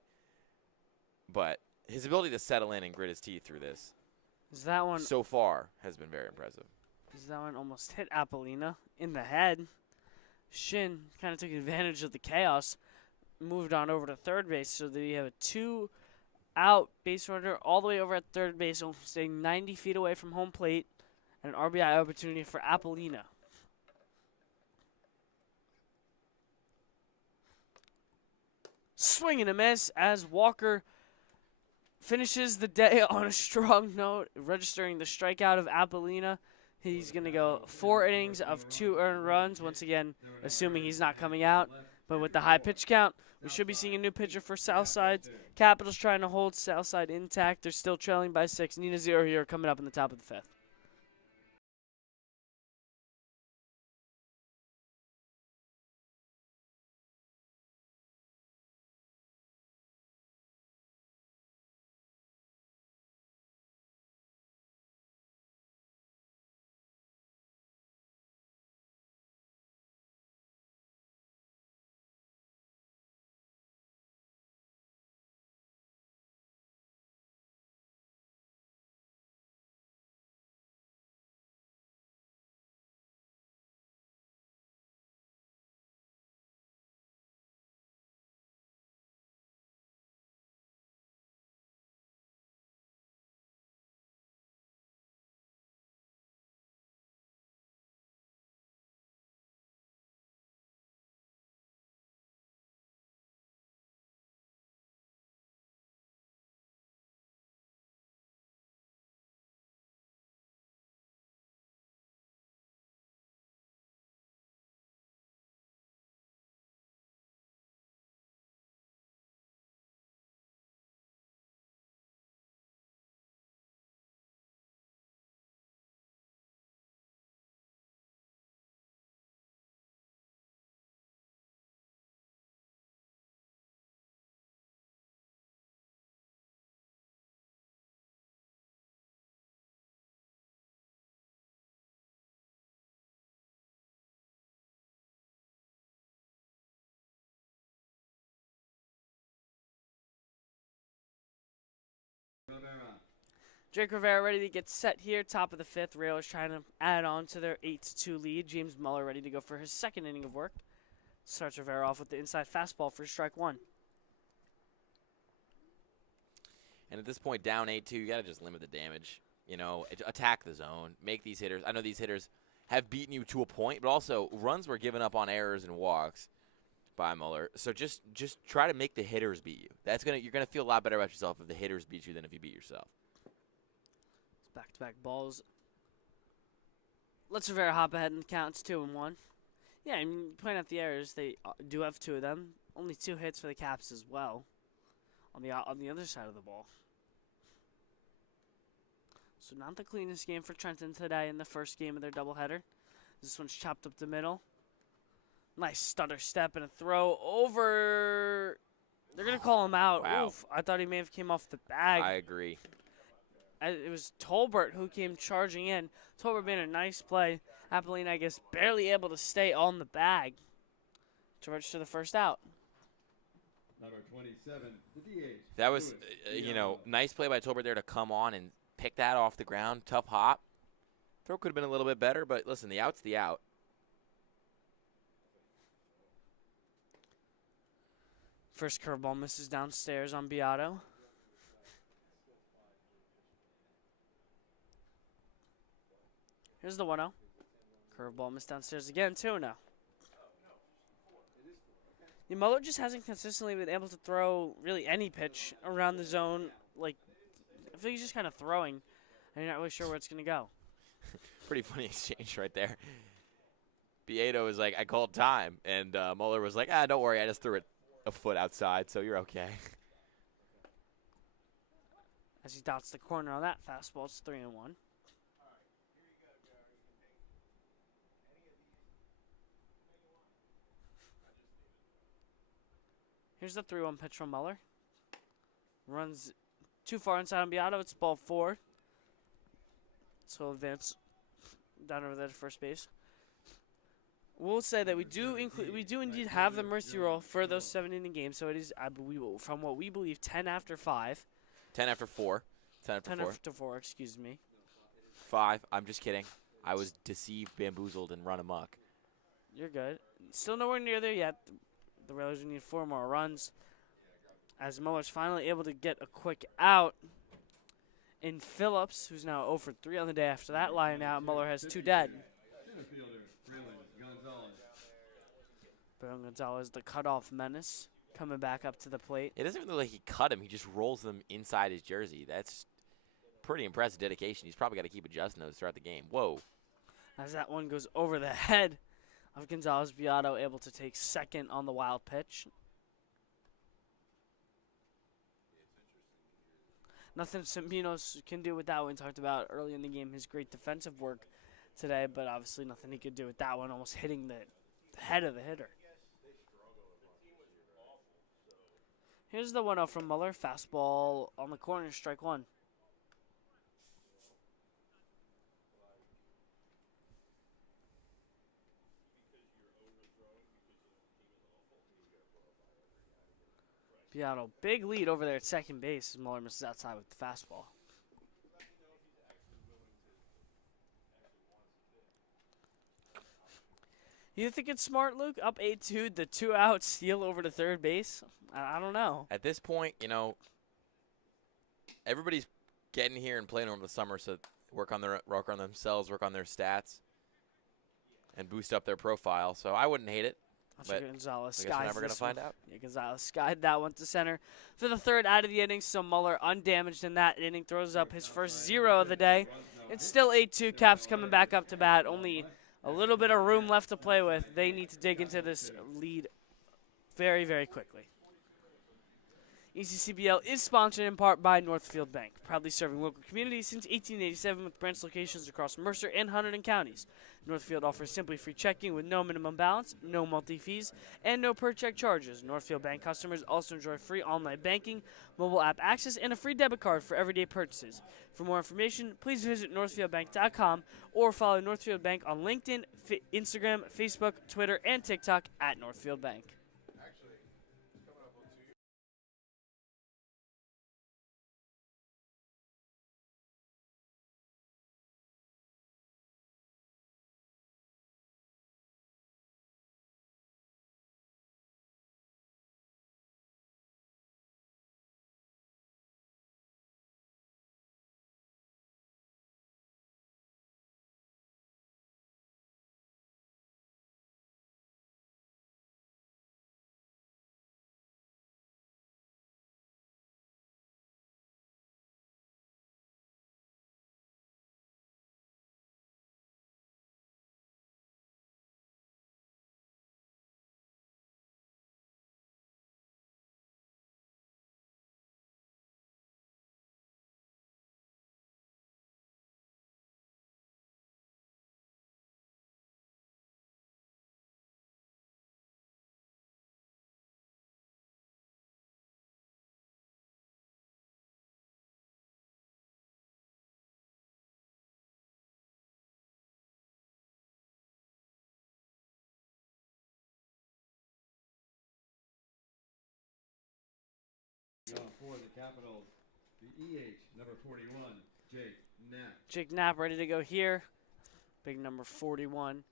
But his ability to settle in and grit his teeth through this Is that one? so far has been very impressive. Is that one almost hit Apollina in the head? Shin kind of took advantage of the chaos, moved on over to third base, so that you have a 2-out base runner all the way over at third base, staying 90 feet away from home plate, and an RBI opportunity for Apollina. Swing and a miss as Walker finishes the day on a strong note, registering the strikeout of Apollina. He's going to go 4 innings of 2 earned runs, once again, assuming he's not coming out. But with the high pitch count, we should be seeing a new pitcher for Southside. Capitals trying to hold Southside intact. They're still trailing by 6. Nina 0 here coming up in the top of the 5th. Jake Rivera ready to get set here, top of the 5th. Railers trying to add on to their 8-2 lead. James Muller ready to go for his second inning of work. Starts Rivera off with the inside fastball for strike 1. And at this point, down 8-2, you got to just limit the damage. You know, attack the zone, make these hitters. I know these hitters have beaten you to a point, but also runs were given up on errors and walks by Muller. So just try to make the hitters beat you. You're gonna feel a lot better about yourself if the hitters beat you than if you beat yourself. Back-to-back balls. Let's Rivera hop ahead and the count. It's 2-1. Yeah, I mean, point out the errors. They do have 2 of them. Only 2 hits for the Caps as well. On the other side of the ball. So not the cleanest game for Trenton today in the first game of their doubleheader. This one's chopped up the middle. Nice stutter step and a throw over. They're going to call him out. Wow. Oof, I thought he may have came off the bag. I agree. It was Tolbert who came charging in. Tolbert made a nice play. Apollina, I guess, barely able to stay on the bag to register the first out. Number 27, the DH. That was, nice play by Tolbert there to come on and pick that off the ground. Tough hop. Throw could have been a little bit better, but listen, the out's the out. First curveball misses downstairs on Beato. Here's the 1-0. Curveball missed downstairs again, 2-0. Muller just hasn't consistently been able to throw really any pitch around the zone. Like, I feel like he's just kind of throwing, and you're not really sure where it's going to go. Pretty funny exchange right there. Beato was like, I called time, and Muller was like, don't worry, I just threw it a foot outside, so you're okay. As he dots the corner on that fastball, it's 3-1. Here's the 3-1 pitch from Muller. Runs too far inside on Beato. It's ball 4. So he'll advance down over there to first base. We'll say that we do indeed have the mercy roll for those 7 inning games. So it is, from what we believe, 10 after 5. 10 after 4. 10 after 10 4. after 4, excuse me. 5. I'm just kidding. I was deceived, bamboozled, and run amok. You're good. Still nowhere near there yet. The Railers need 4 more runs. As Muller's finally able to get a quick out in Phillips, who's now 0 for 3 on the day after that line out. Muller has 2 dead. Center fielder, Braylon Gonzalez. Braylon Gonzalez, the cutoff menace, coming back up to the plate. It doesn't even look like he cut him. He just rolls them inside his jersey. That's pretty impressive dedication. He's probably got to keep adjusting those throughout the game. Whoa. As that one goes over the head of Gonzalez. Beato able to take second on the wild pitch. Nothing Sempinos can do with that one. Talked about early in the game his great defensive work today, but obviously nothing he could do with that one, almost hitting the head of the hitter. Here's the 1-0 from Muller. Fastball on the corner, strike 1. Beato, big lead over there at second base as Muller misses outside with the fastball. You think it's smart, Luke? Up 8-2, the 2-out steal over to third base? I don't know. At this point, you know, everybody's getting here and playing over the summer, so work on themselves, work on their stats, and boost up their profile. So I wouldn't hate it. But Gonzalez I guess we're skies never going to this find one. out. Yeah, Gonzalez skied that one to center for the third out of the inning. So Muller, undamaged in that inning, throws up his first 0 of the day. It's still 8-2. Caps coming back up to bat. Only a little bit of room left to play with. They need to dig into this lead very, very quickly. ECCBL is sponsored in part by Northfield Bank, proudly serving local communities since 1887 with branch locations across Mercer and Hunterdon counties. Northfield offers simply free checking with no minimum balance, no multi-fees, and no per-check charges. Northfield Bank customers also enjoy free online banking, mobile app access, and a free debit card for everyday purchases. For more information, please visit northfieldbank.com or follow Northfield Bank on LinkedIn, Instagram, Facebook, Twitter, and TikTok at Northfield Bank. For the Capitals, the EH, number 41, Jake Knapp. Jake Knapp ready to go here. Big number 41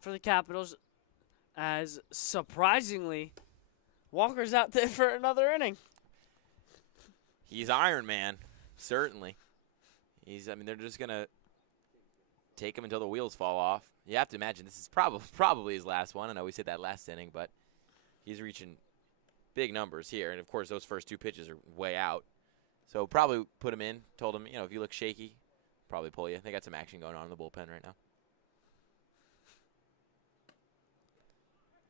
for the Capitals, as surprisingly, Walker's out there for another inning. He's Iron Man, certainly. They're just going to take him until the wheels fall off. You have to imagine this is probably his last one. I know we said that last inning, but he's reaching big numbers here. And, of course, those first 2 pitches are way out. So probably put him in, told him, if you look shaky, probably pull you. They got some action going on in the bullpen right now.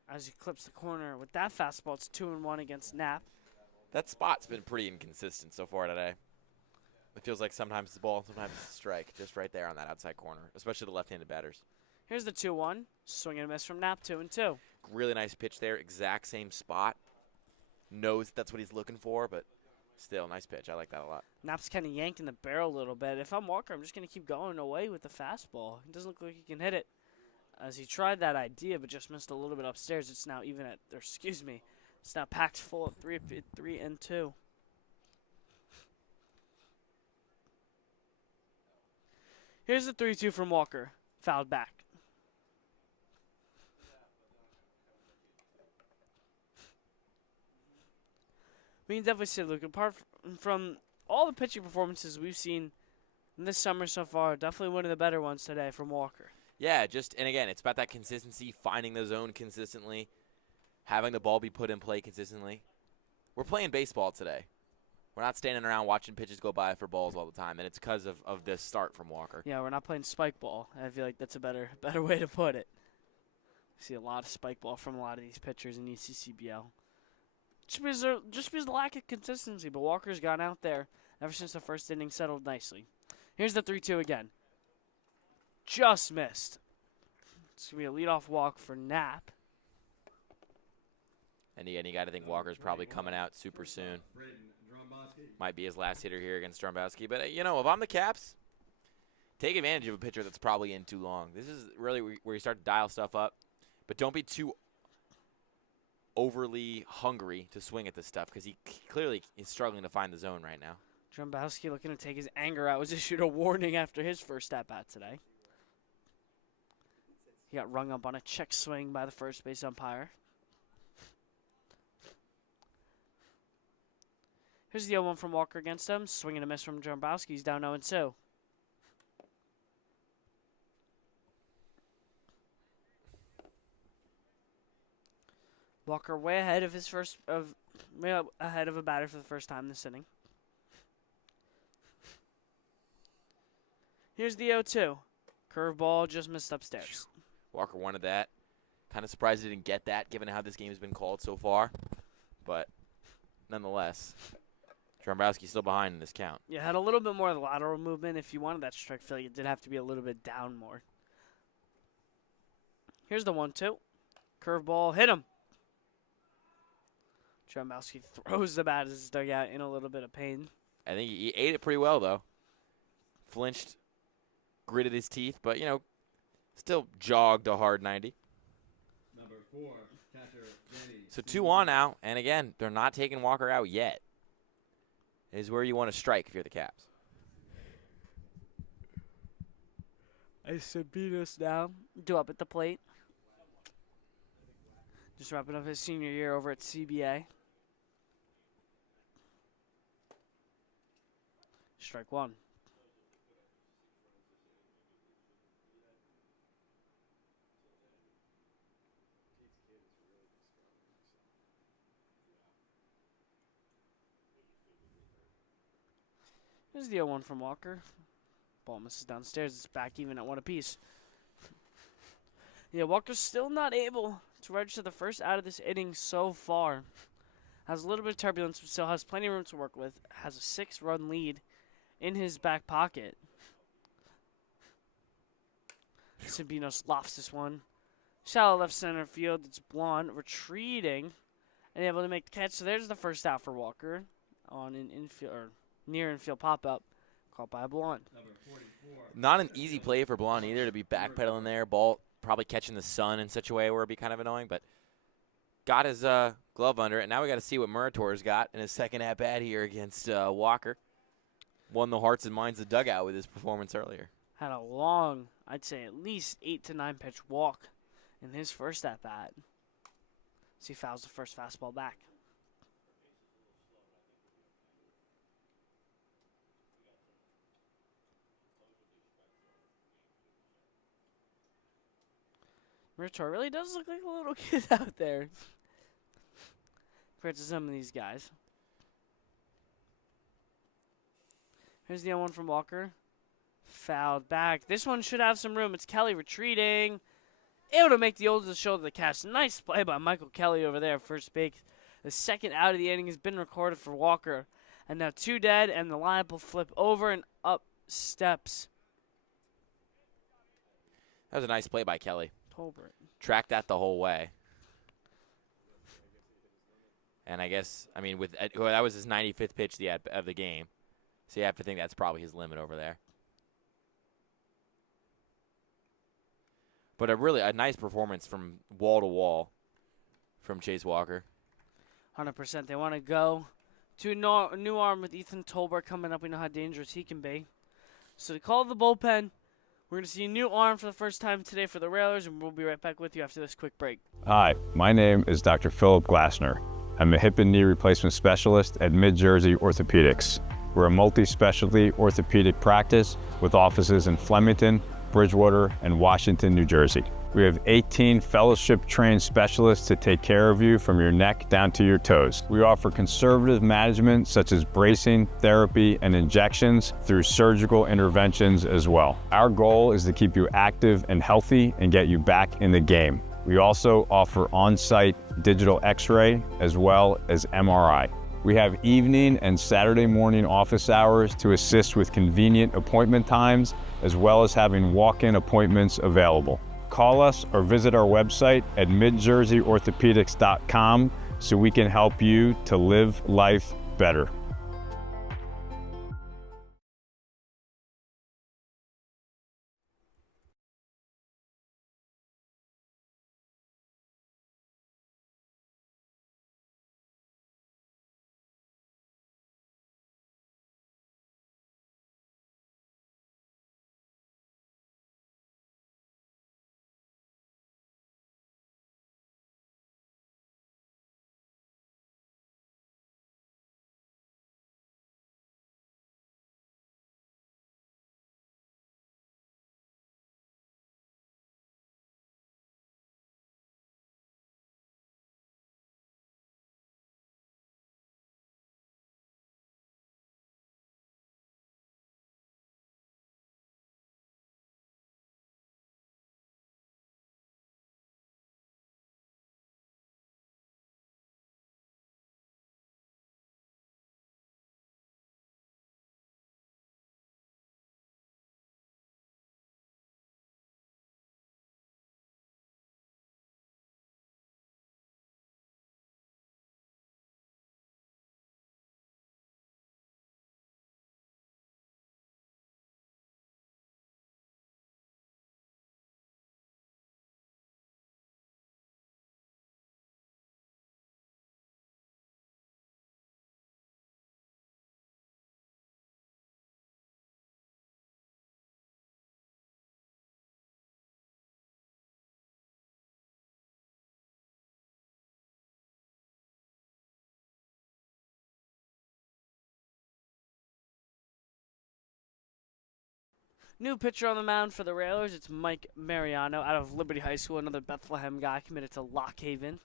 As he clips the corner with that fastball, it's 2-1 against Knapp. That spot's been pretty inconsistent so far today. It feels like sometimes it's the ball, sometimes it's the strike, just right there on that outside corner, especially the left-handed batters. Here's the 2-1. Swing and a miss from Knapp, 2-2. Really nice pitch there, exact same spot. Knows that's what he's looking for, but still, nice pitch. I like that a lot. Knapp's kind of yanking the barrel a little bit. If I'm Walker, I'm just going to keep going away with the fastball. It doesn't look like he can hit it. As he tried that idea, but just missed a little bit upstairs. It's now it's now packed full at 3-2. Here's the 3-2 from Walker. Fouled back. We can definitely say, Luke, apart from all the pitching performances we've seen in this summer so far, definitely one of the better ones today from Walker. Yeah, and again, it's about that consistency, finding the zone consistently, having the ball be put in play consistently. We're playing baseball today. We're not standing around watching pitches go by for balls all the time, and it's because of this start from Walker. Yeah, we're not playing spike ball. I feel like that's a better way to put it. We see a lot of spike ball from a lot of these pitchers in ECCBL. Just because the lack of consistency, but Walker's gone out there ever since the first inning settled nicely. Here's the 3-2 again. Just missed. It's going to be a leadoff walk for Knapp. And again, you got to think Walker's probably coming out super soon. Might be his last hitter here against Strombowski. But, if I'm the Caps, take advantage of a pitcher that's probably in too long. This is really where you start to dial stuff up. But don't be too overly hungry to swing at this stuff because he clearly is struggling to find the zone right now. Strombowski looking to take his anger out. Was issued a warning after his first at-bat today. He got rung up on a check swing by the first base umpire. Here's the 0-1 from Walker against him. Swing and a miss from Strombowski. He's down 0-2. Walker way ahead of a batter for the first time this inning. Here's the 0-2. Curveball just missed upstairs. Walker wanted that. Kind of surprised he didn't get that, given how this game has been called so far. But nonetheless, Strombowski's still behind in this count. You had a little bit more of the lateral movement. If you wanted that strike, I feel like it did have to be a little bit down more. Here's the 1-2. Curveball hit him. Strombowski throws the bat as his dugout in a little bit of pain. I think he ate it pretty well, though. Flinched, gritted his teeth, but, still jogged a hard 90. Number 4, catcher Danny. So 2 on now, and again, they're not taking Walker out yet. Is where you want to strike if you're the Caps. Sabinos now due up at the plate. Just wrapping up his senior year over at CBA. Strike one. Here's the 0-1 from Walker. Ball misses downstairs. It's back even at 1 apiece. Yeah, Walker's still not able to register the first out of this inning so far. Has a little bit of turbulence, but still has plenty of room to work with. Has a 6-run lead in his back pocket. Sabinos lofts this one. Shallow left center field. It's Blonde retreating and able to make the catch. So there's the first out for Walker on an infield or near infield pop-up caught by Blonde. Not an easy play for Blonde either to be backpedaling there. Ball probably catching the sun in such a way where it'd be kind of annoying, but got his glove under it. Now we got to see what Murator's got in his second at-bat here against Walker. Won the hearts and minds of the dugout with his performance earlier. Had a long, I'd say at least 8 to 9 pitch walk in his first at-bat. So he fouls the first fastball back. Murator really does look like a little kid out there compared to some of these guys. Here's the 0-1 from Walker. Fouled back. This one should have some room. It's Kelly retreating. Able to make the oldest shoulder the catch. Nice play by Michael Kelly over there at first base. The second out of the inning has been recorded for Walker. And now 2 dead, and the lineup will flip over and up steps. That was a nice play by Kelly. Tolbert. Tracked that the whole way. And I guess, that was his 95th pitch of the game. So you have to think that's probably his limit over there. But a nice performance from wall to wall from Chase Walker. 100%. They want to go to a new arm with Ethan Tolbert coming up. We know how dangerous he can be. So they call the bullpen. We're going to see a new arm for the first time today for the Railers, and we'll be right back with you after this quick break. Hi, my name is Dr. Philip Glassner. I'm a hip and knee replacement specialist at Mid-Jersey Orthopedics. We're a multi-specialty orthopedic practice with offices in Flemington, Bridgewater, and Washington, New Jersey. We have 18 fellowship-trained specialists to take care of you from your neck down to your toes. We offer conservative management such as bracing, therapy, and injections through surgical interventions as well. Our goal is to keep you active and healthy and get you back in the game. We also offer on-site digital X-ray as well as MRI. We have evening and Saturday morning office hours to assist with convenient appointment times, as well as having walk-in appointments available. Call us or visit our website at midjerseyorthopedics.com so we can help you to live life better. New pitcher on the mound for the Railers. It's Mike Mariano out of Liberty High School, another Bethlehem guy committed to Lock Haven.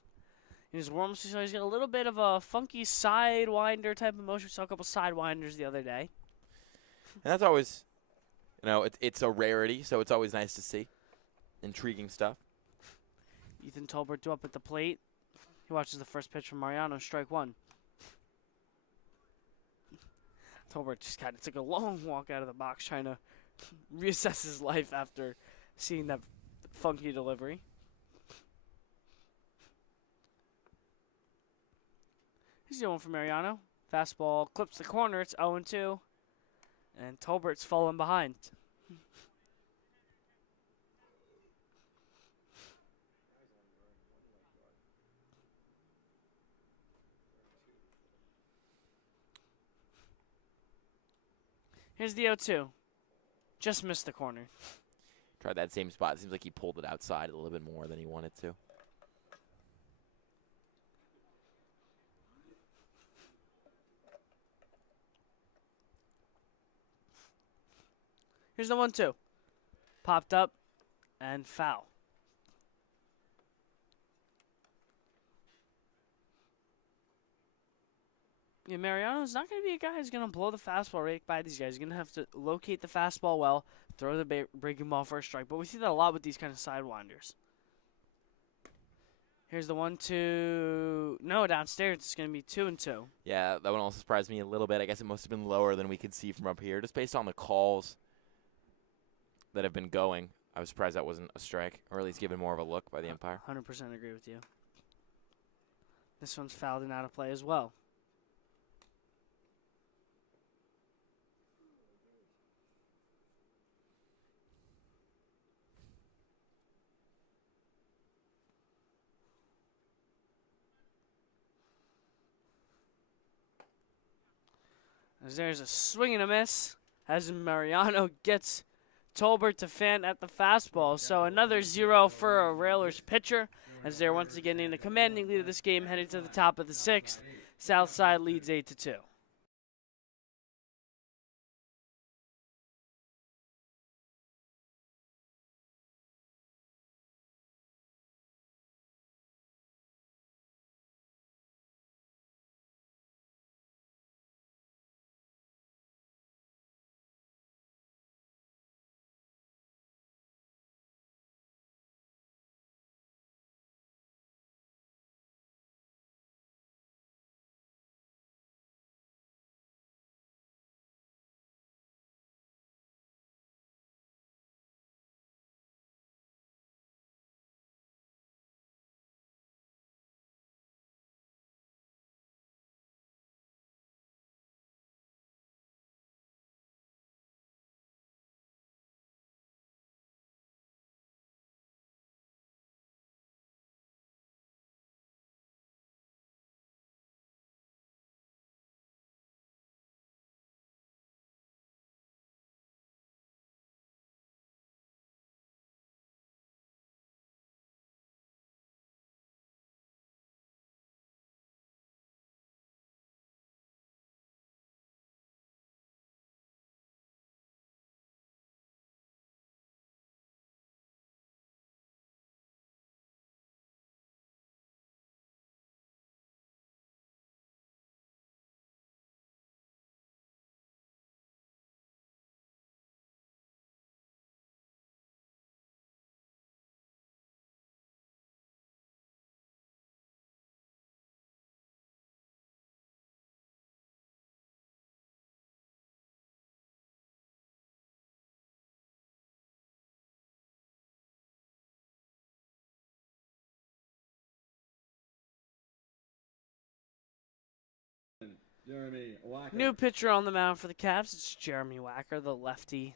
In his warm season, he's got a little bit of a funky sidewinder type of motion. We saw a couple sidewinders the other day. And that's always, it's a rarity, so it's always nice to see. Intriguing stuff. Ethan Tolbert due up at the plate. He watches the first pitch from Mariano, strike one. Tolbert just kind of took a long walk out of the box trying to reassess his life after seeing that funky delivery. Here's the one from Mariano. Fastball clips the corner. It's 0-2. And Tolbert's falling behind. Here's the 0-2. Just missed the corner. Tried that same spot. Seems like he pulled it outside a little bit more than he wanted to. Here's the 1-2. Popped up and foul. Yeah, Mariano's not going to be a guy who's going to blow the fastball right by these guys. He's going to have to locate the fastball well, throw the breaking ball for a strike. But we see that a lot with these kind of sidewinders. Here's the 1-2. No, downstairs it's going to be 2-2. Yeah, that one also surprised me a little bit. I guess it must have been lower than we could see from up here, just based on the calls that have been going. I was surprised that wasn't a strike, or at least given more of a look by the umpire. 100% agree with you. This one's fouled and out of play as well. As there's a swing and a miss, as Mariano gets Tolbert to Fant at the fastball. So another 0 for a Railers pitcher as they're once again in a commanding lead of this game heading to the top of the 6th. Southside leads 8-2. Jeremy Wacker. New pitcher on the mound for the Caps. It's Jeremy Wacker, the lefty.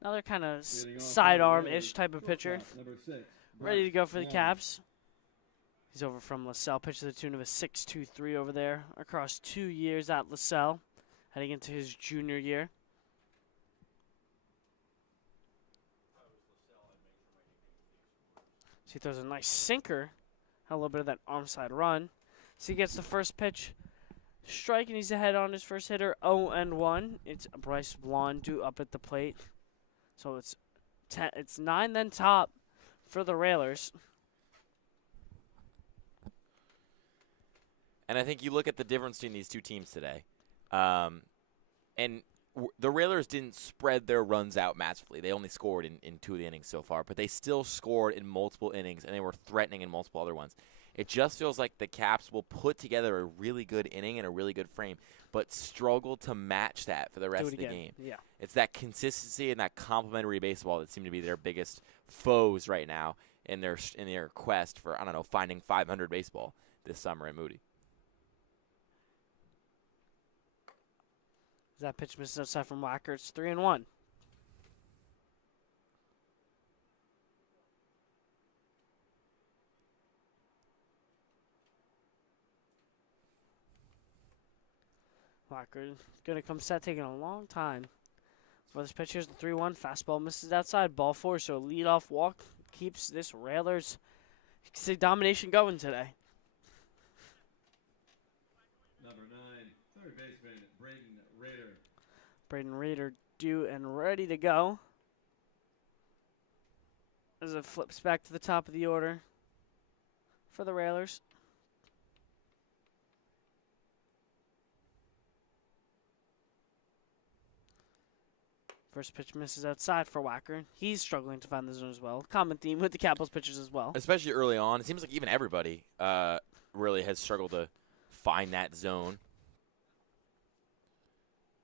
Another kind of Leading off for the sidearm-ish Railers, type of pitcher. shortstop, number 6, Ready to go for the Bryce Caps. He's over from LaSalle. Pitched to the tune of a 6.23 over there across 2 years at LaSalle, heading into his junior year. So he throws a nice sinker. Had a little bit of that arm side run. So he gets the first pitch. Strike, and he's ahead on his first hitter, 0-1. It's Bryce Blondu up at the plate. So it's 9 then top for the Railers. And I think you look at the difference between these two teams today. And the Railers didn't spread their runs out massively. They only scored in 2 of the innings so far, but they still scored in multiple innings, and they were threatening in multiple other ones. It just feels like the Caps will put together a really good inning and a really good frame, but struggle to match that for the rest of the game. Yeah. It's that consistency and that complementary baseball that seem to be their biggest foes right now in their quest for, I don't know, finding 500 baseball this summer at Moody. That pitch misses outside from Wacker. It's 3-1. Wacker going to come set, taking a long time. For this pitch, here's the 3-1. Fastball misses outside. Ball 4, so a leadoff walk keeps this Railers domination going today. Number 9, third baseman, Braden Rader. Braden Rader due and ready to go. As it flips back to the top of the order for the Railers. First pitch misses outside for Wacker. He's struggling to find the zone as well. Common theme with the Capitals pitchers as well. Especially early on. It seems like even everybody really has struggled to find that zone,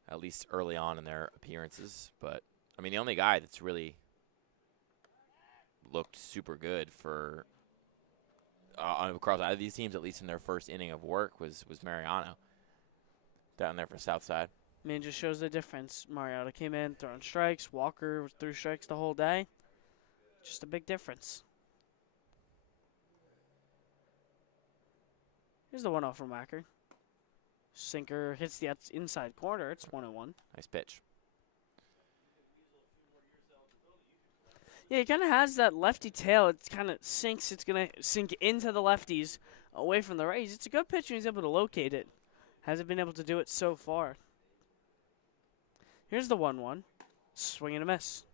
at least early on in their appearances. But, I mean, the only guy that's really looked super good for across either of these teams, at least in their first inning of work, was Mariano down there for Southside. I mean, it just shows the difference. Mariota came in, throwing strikes. Walker threw strikes the whole day. Just a big difference. Here's the 1-0 from Wacker. Sinker hits the inside corner. It's 1-1. Nice pitch. Yeah, he kind of has that lefty tail. It kind of sinks. It's going to sink into the lefties away from the righties. It's a good pitch, and he's able to locate it. Hasn't been able to do it so far. Here's the 1-1. Swing and a miss.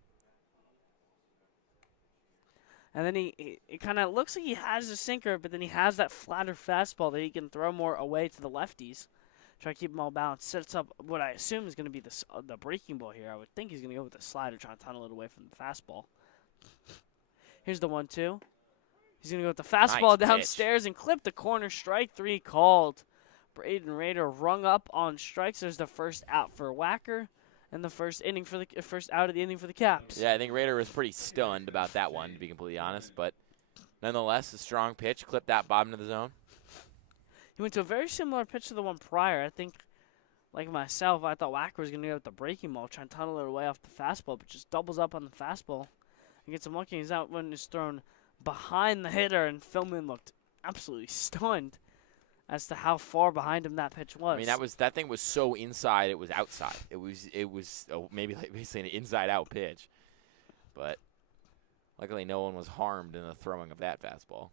And then it kind of looks like he has a sinker, but then he has that flatter fastball that he can throw more away to the lefties. Try to keep them all balanced. Sets up what I assume is going to be the breaking ball here. I would think he's going to go with the slider, trying to tunnel it away from the fastball. Here's the 1-2. He's going to go with the fastball Nice downstairs pitch. and clip the corner. Strike 3 called. Braden Rader rung up on strikes. There's the first out for Wacker. And the first out of the inning for the Caps. Yeah, I think Raider was pretty stunned about that one, to be completely honest. But nonetheless, a strong pitch. Clipped that bottom of the zone. He went to a very similar pitch to the one prior. I think, like myself, I thought Wacker was going to go with the breaking ball, trying to tunnel it away off the fastball, but just doubles up on the fastball and gets him lucky. He's out when it's thrown behind the hitter, and Philman looked absolutely stunned as to how far behind him that pitch was. I mean, that thing was so inside, it was outside. It was maybe like basically an inside-out pitch. But luckily, no one was harmed in the throwing of that fastball.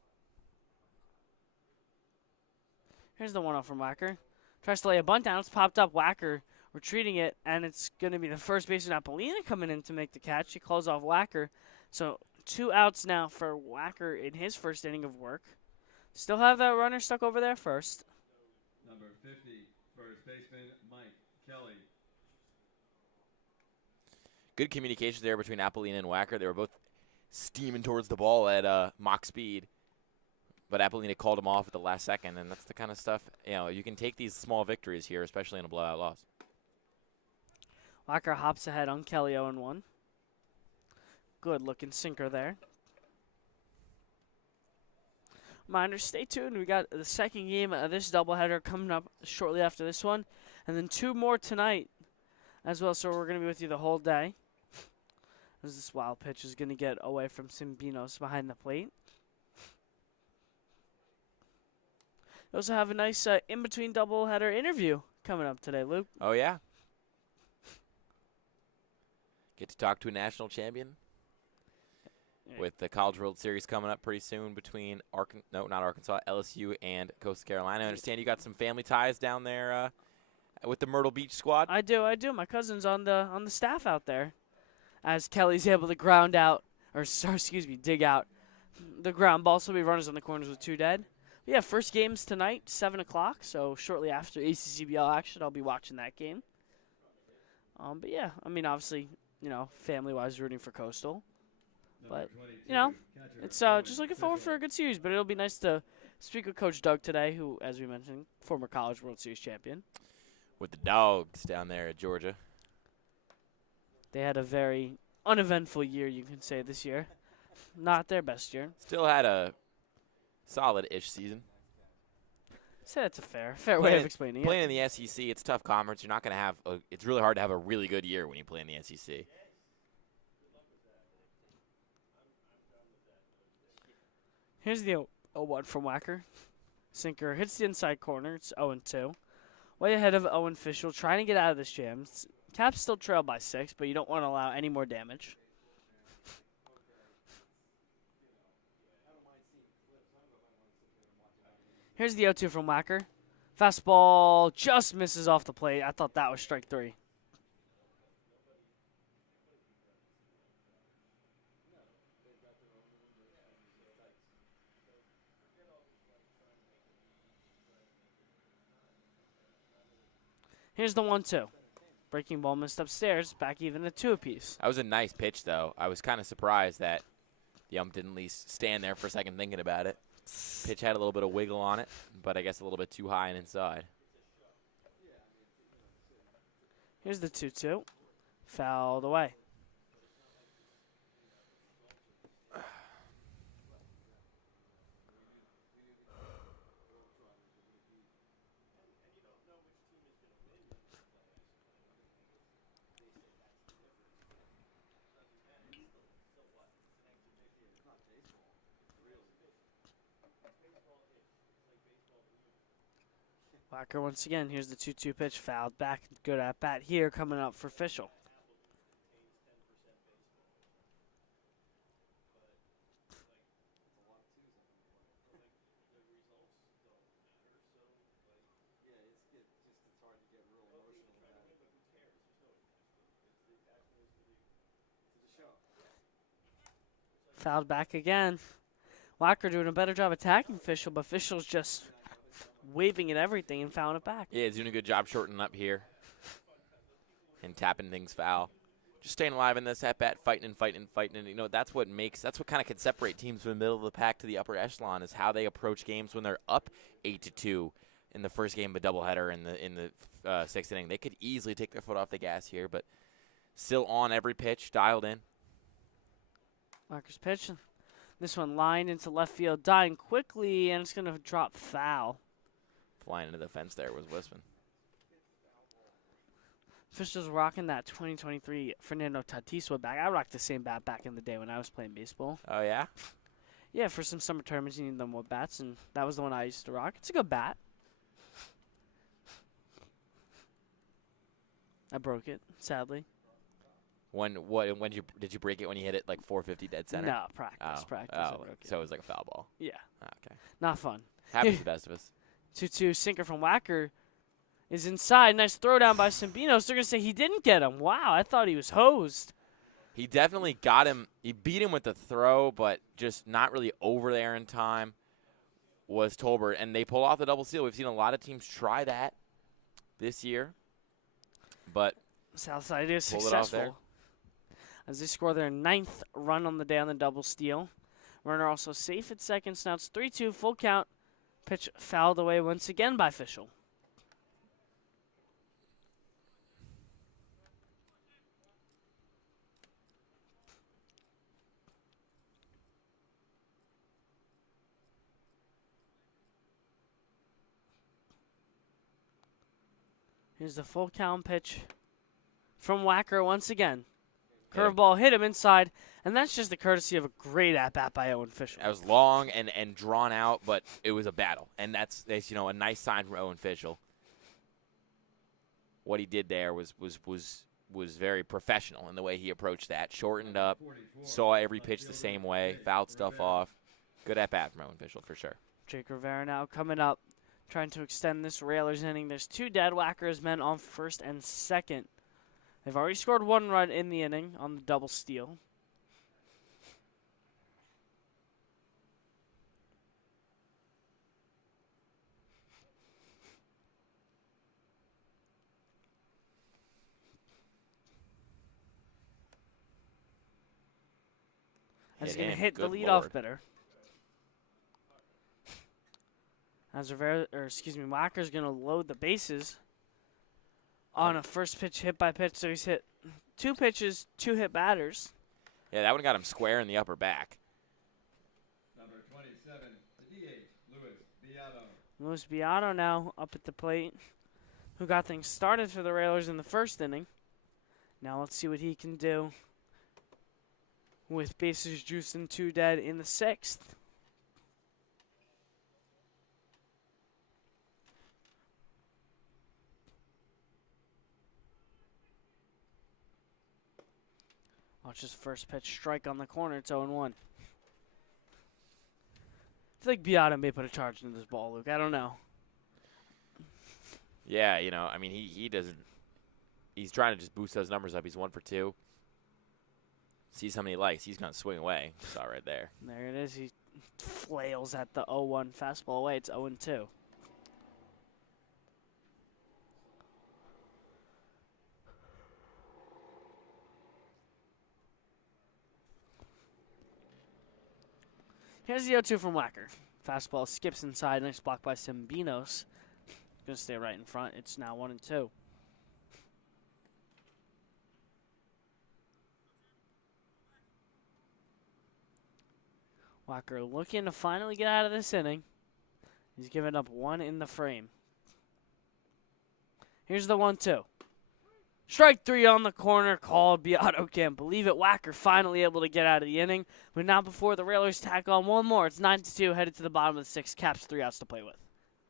Here's the 1-0 from Wacker. Tries to lay a bunt down. It's popped up. Wacker retreating it, and it's going to be the first baseman Apollina coming in to make the catch. He calls off Wacker. So 2 outs now for Wacker in his first inning of work. Still have that runner stuck over there first. Number 50, first baseman Mike Kelly. Good communication there between Apollina and Wacker. They were both steaming towards the ball at mock speed. But Apollina called him off at the last second, and that's the kind of stuff, you can take these small victories here, especially in a blowout loss. Wacker hops ahead on Kelly 0-1. Good looking sinker there. Miners, stay tuned. We got the second game of this doubleheader coming up shortly after this one, and then 2 more tonight as well. So we're going to be with you the whole day. As this wild pitch is going to get away from Simbinos behind the plate. We also have a nice in-between doubleheader interview coming up today, Luke. Oh, yeah. Get to talk to a national champion with the College World Series coming up pretty soon between LSU and Coastal Carolina. I understand you got some family ties down there with the Myrtle Beach squad. I do. My cousin's on the staff out there, as Kelly's able to dig out the ground ball. So we runners on the corners with 2 dead. But yeah, first game's tonight, 7 o'clock. So shortly after ECCBL action, I'll be watching that game. But yeah, I mean, obviously, family-wise, rooting for Coastal. But, it's just looking forward for a good series. But it'll be nice to speak with Coach Doug today, who, as we mentioned, former College World Series champion. With the Dogs down there at Georgia. They had a very uneventful year, you can say, this year. Not their best year. Still had a solid-ish season. So that's a fair way of explaining it. Playing in the SEC, it's a tough conference. You're not going to have it's really hard to have a really good year when you play in the SEC. Here's the 0-1 from Wacker. Sinker hits the inside corner. It's 0-2. Way ahead of Owen Fischel, trying to get out of this jam. Caps still trail by 6, but you don't want to allow any more damage. Here's the 0-2 from Wacker. Fastball just misses off the plate. I thought that was strike 3. Here's the 1-2. Breaking ball missed upstairs. Back even at 2 apiece. That was a nice pitch, though. I was kind of surprised that the ump didn't at least stand there for a second thinking about it. Pitch had a little bit of wiggle on it, but I guess a little bit too high and inside. Here's the 2-2. Fouled away. Wacker once again. Here's the 2-2 pitch. Fouled back. Good at bat here coming up for Fischel. Fouled back again. Wacker doing a better job attacking Fischel, but Fischel's just waving at everything and fouling it back. Yeah, he's doing a good job shortening up here and tapping things foul. Just staying alive in this at-bat, fighting and fighting and fighting. And, you know, that's what kind of can separate teams from the middle of the pack to the upper echelon is how they approach games when they're up 8-2 in the first game of a doubleheader in the sixth inning. They could easily take their foot off the gas here, but still on every pitch, dialed in. Wacker's pitch. This one lined into left field, dying quickly, and it's going to drop foul. Flying into the fence there was Wisman. Fischel's rocking that 2023 Fernando Tatis wood bat. I rocked the same bat back in the day when I was playing baseball. Oh, yeah? Yeah, for some summer tournaments, you need them wood bats, and that was the one I used to rock. It's a good bat. I broke it, sadly. Did you break it when you hit it like 450 dead center? No, practice. I broke it. So it was like a foul ball. Yeah. Okay. Not fun. Happens to the best of us. 2-2 sinker from Wacker is inside. Nice throw down by Simbinos. They're going to say he didn't get him. Wow, I thought he was hosed. He definitely got him. He beat him with the throw, but just not really over there in time was Tolbert. And they pull off the double steal. We've seen a lot of teams try that this year. But Southside is pull it off there. successful as they score their 9th run on the day on the double steal. Runner also safe at second. So now it's 3-2, full count. Pitch fouled away once again by Fischel. Here's the full count pitch from Wacker once again. Curveball hit him inside, and that's just the courtesy of a great at-bat by Owen Fischel. That was long and drawn out, but it was a battle. And that's a nice sign from Owen Fischel. What he did there was very professional in the way he approached that. Shortened up, saw every pitch the same way, fouled stuff off. Good at-bat from Owen Fischel for sure. Jake Rivera now coming up, trying to extend this Railers inning. There's 2 dead. Wacker's men on first and second. They've already scored 1 run in the inning on the double steal. He's going to hit the leadoff hitter. As Wacker's going to load the bases on a first pitch hit by pitch. So he's hit 2 pitches, 2 hit batters. Yeah, that one got him square in the upper back. Number 27, the DH, Luis Beato. Luis Beato now up at the plate, who got things started for the Railers in the first inning. Now let's see what he can do with bases juiced and 2 dead in the 6th. Watch his first pitch strike on the corner. It's 0-1. I feel like Beato may put a charge into this ball, Luke. I don't know. Yeah, I mean, he doesn't. He's trying to just boost those numbers up. He's 1 for 2. Sees how many he likes. He's going to swing away. Saw right there. There it is. He flails at the 0-1 fastball away. It's 0-2. Here's the 0-2 from Wacker. Fastball skips inside. Nice block by Simbinos. Going to stay right in front. It's now 1-2. Wacker looking to finally get out of this inning. He's given up 1 in the frame. Here's the 1-2. Strike 3 on the corner, called. Beato can't believe it. Wacker finally able to get out of the inning. But not before the Railers tack on 1 more. It's 9-2, headed to the bottom of the 6th. Caps 3 outs to play with.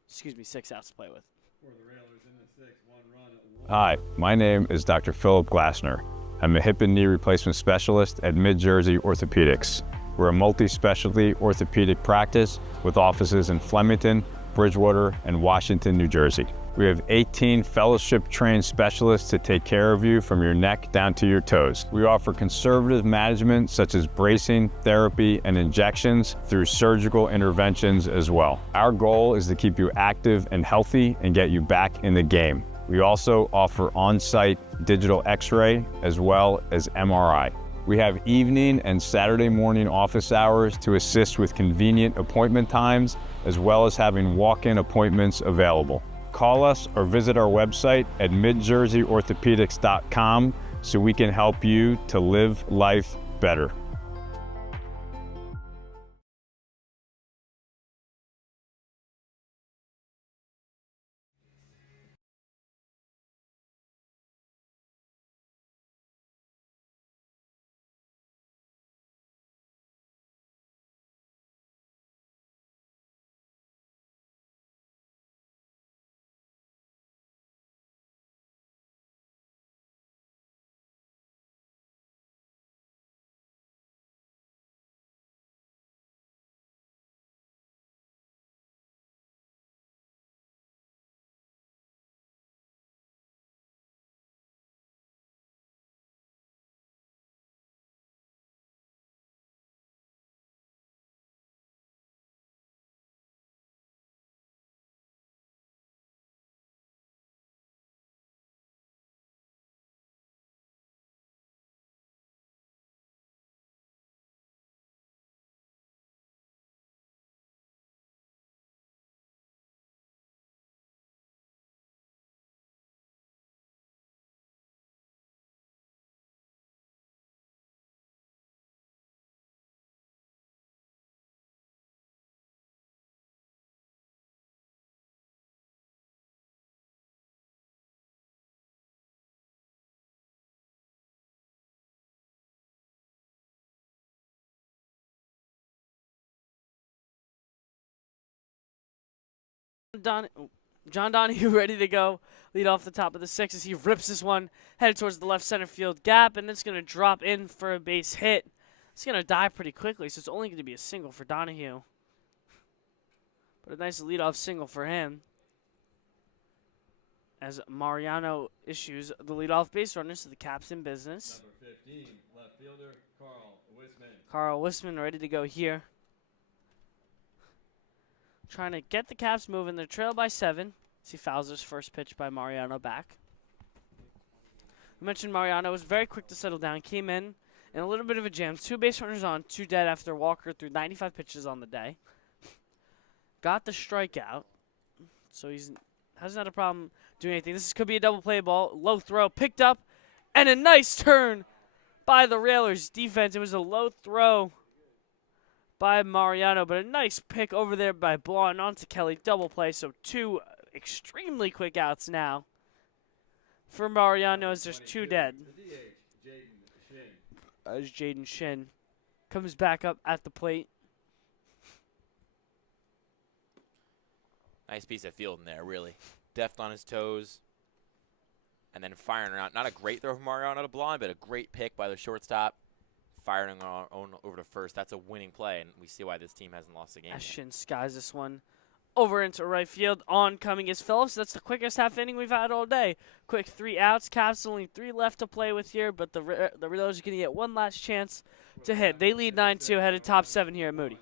6 outs to play with. For the Railers in the 6th, 1 run. Hi, my name is Dr. Philip Glassner. I'm a hip and knee replacement specialist at Mid-Jersey Orthopedics. We're a multi-specialty orthopedic practice with offices in Flemington, Bridgewater, and Washington, New Jersey. We have 18 fellowship-trained specialists to take care of you from your neck down to your toes. We offer conservative management such as bracing, therapy, and injections through surgical interventions as well. Our goal is to keep you active and healthy and get you back in the game. We also offer on-site digital X-ray as well as MRI. We have evening and Saturday morning office hours to assist with convenient appointment times, as well as having walk-in appointments available. Call us or visit our website at midjerseyorthopedics.com so we can help you to live life better. John Donahue ready to go. Lead off the top of the sixth as he rips this one, headed towards the left center field gap, and it's going to drop in for a base hit. It's going to die pretty quickly, so it's only going to be a single for Donahue. But a nice leadoff single for him, as Mariano issues the leadoff base runners to the Caps in business. Number 15, left fielder Carl Wisman. Carl Wisman ready to go here. Trying to get the Caps moving. They're trailed by 7. See Fowler's first pitch by Mariano back. I mentioned Mariano was very quick to settle down. Came in a little bit of a jam. 2 base runners on, 2 dead after Walker threw 95 pitches on the day. Got the strikeout. So he hasn't had a problem doing anything. This could be a double play ball. Low throw. Picked up. And a nice turn by the Railers defense. It was a low throw by Mariano, but a nice pick over there by Blonde onto Kelly. Double play, so 2 extremely quick outs now for Mariano as there's 2 dead. As Jaden Shin comes back up at the plate. Nice piece of fielding there, really. Deft on his toes. And then firing around. Not a great throw from Mariano to Blonde, but a great pick by the shortstop. Firing on over to first. That's a winning play, and we see why this team hasn't lost a game. As Shin skies this one over into right field. Oncoming is Phillips. That's the quickest half inning we've had all day. Quick 3 outs. Caps only 3 left to play with here, but the Railers are going to get one last chance to hit. They lead 9-2, headed top 7 here at Moody.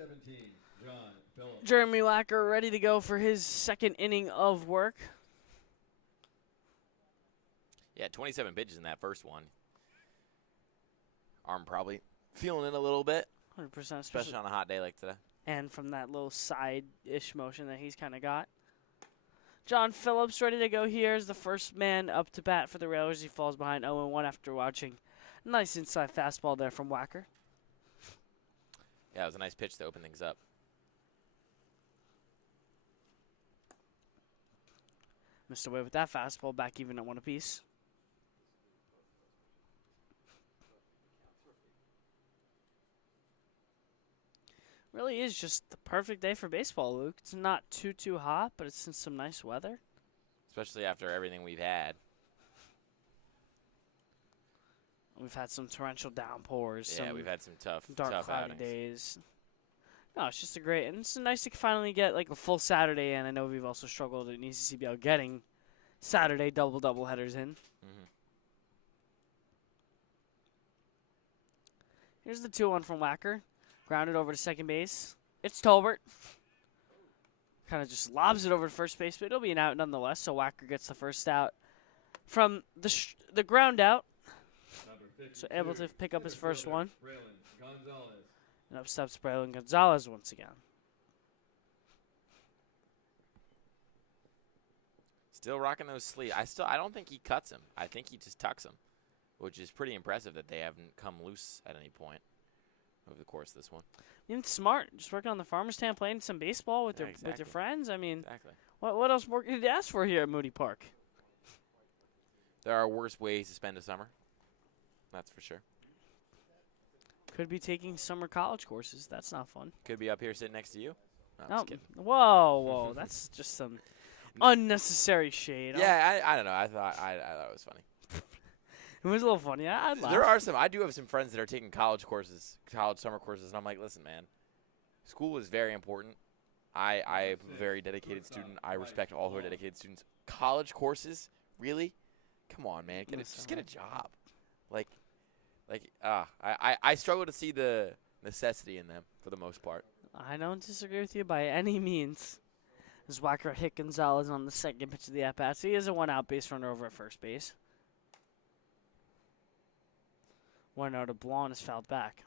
17, John Phillips. Jeremy Wacker ready to go for his second inning of work. Yeah, 27 pitches in that first one. Arm probably feeling it a little bit, 100%, especially on a hot day like today. and from that little side-ish motion that he's kind of got. John Phillips ready to go here as the first man up to bat for the Railers. He falls behind 0-1 after watching a nice inside fastball there from Wacker. Yeah, it was a nice pitch to open things up. Missed away with that fastball, back even at 1 apiece. Really is just the perfect day for baseball, Luke. It's not too hot, but it's in some nice weather. Especially after everything we've had. We've had some torrential downpours. Yeah, some we've had some tough dark, cloudy outings. days. No, it's just a great, and it's nice to finally get like a full Saturday in. I know we've also struggled in ECCBL getting Saturday double headers in. Mm-hmm. Here's the 2-1 from Wacker. Grounded over to second base. It's Tolbert. Kind of just lobs it over to first base, but it'll be an out nonetheless. So Wacker gets the first out from the ground out. Number 52, So able to pick up his first fielder, one. Braylon Gonzalez. And up steps Braylon Gonzalez once again. Still rocking those sleeves. I don't think he cuts him. I think he just tucks him, which is pretty impressive that they haven't come loose at any point over the course of this one. Even smart, just working on the farmer's stand, playing some baseball with Yeah, with exactly. your friends. I mean, Exactly. what else more could you ask for here at Moody Park? There are worse ways to spend a summer. That's for sure. Could be taking summer college courses. That's not fun. Could be up here sitting next to you. No, I'm No, just kidding. whoa, that's just some unnecessary shade. Yeah, I don't know. I thought it was funny. It was a little funny. I laughed. There are some. I do have some friends that are taking college courses, college summer courses, and I'm like, listen, man, school is very important. I am a very dedicated student. I respect all who are dedicated students. College courses, really? Come on, man, just get a job. I struggle to see the necessity in them for the most part. I don't disagree with you by any means. As Wacker hit Gonzalez on the second pitch of the at-bat. So he is a one-out base runner over at first base. 1-0 to Blonde is fouled back.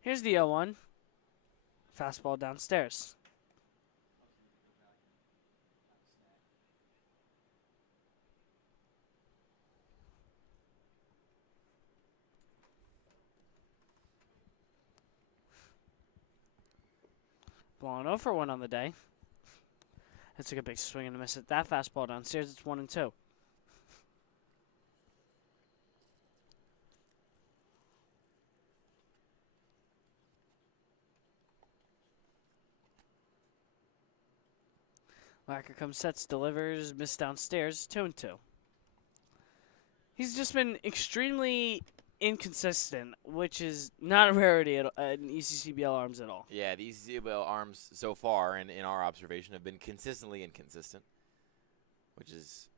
Here's the 0-1. Fastball downstairs. Blowing 0 for 1 on the day. That took a big swing and a miss at that fastball downstairs. It's 1-2. Wacker comes, sets, delivers, miss downstairs, 2-2. He's just been extremely inconsistent, which is not a rarity in ECCBL arms at all. Yeah, the ECCBL arms so far, and in our observation, have been consistently inconsistent, which is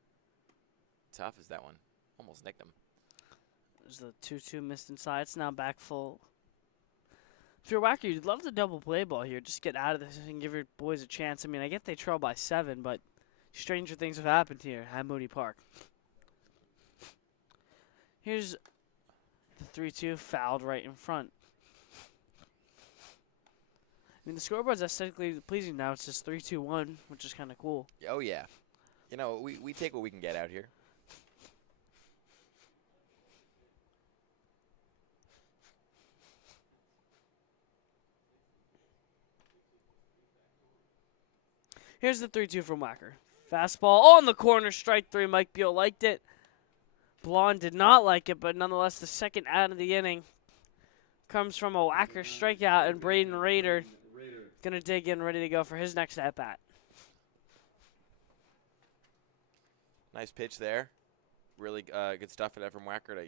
tough as that one almost nicked him. There's the 2-2 missed inside. It's now back full. If you're Wacker, you'd love the double play ball here. Just get out of this and give your boys a chance. I mean, I get they trail by 7, but stranger things have happened here at Moody Park. Here's the 3-2 fouled right in front. I mean, the scoreboard's aesthetically pleasing now. It's just 3-2-1, which is kind of cool. Oh, yeah. You know, we take what we can get out here. Here's the 3-2 from Wacker. Fastball on the corner, strike 3. Mike Beal liked it. Blonde did not like it, but nonetheless, the second out of the inning comes from a Wacker strikeout, and Braden Rader going to dig in, ready to go for his next at-bat. Nice pitch there. Really good stuff for that from Wacker to,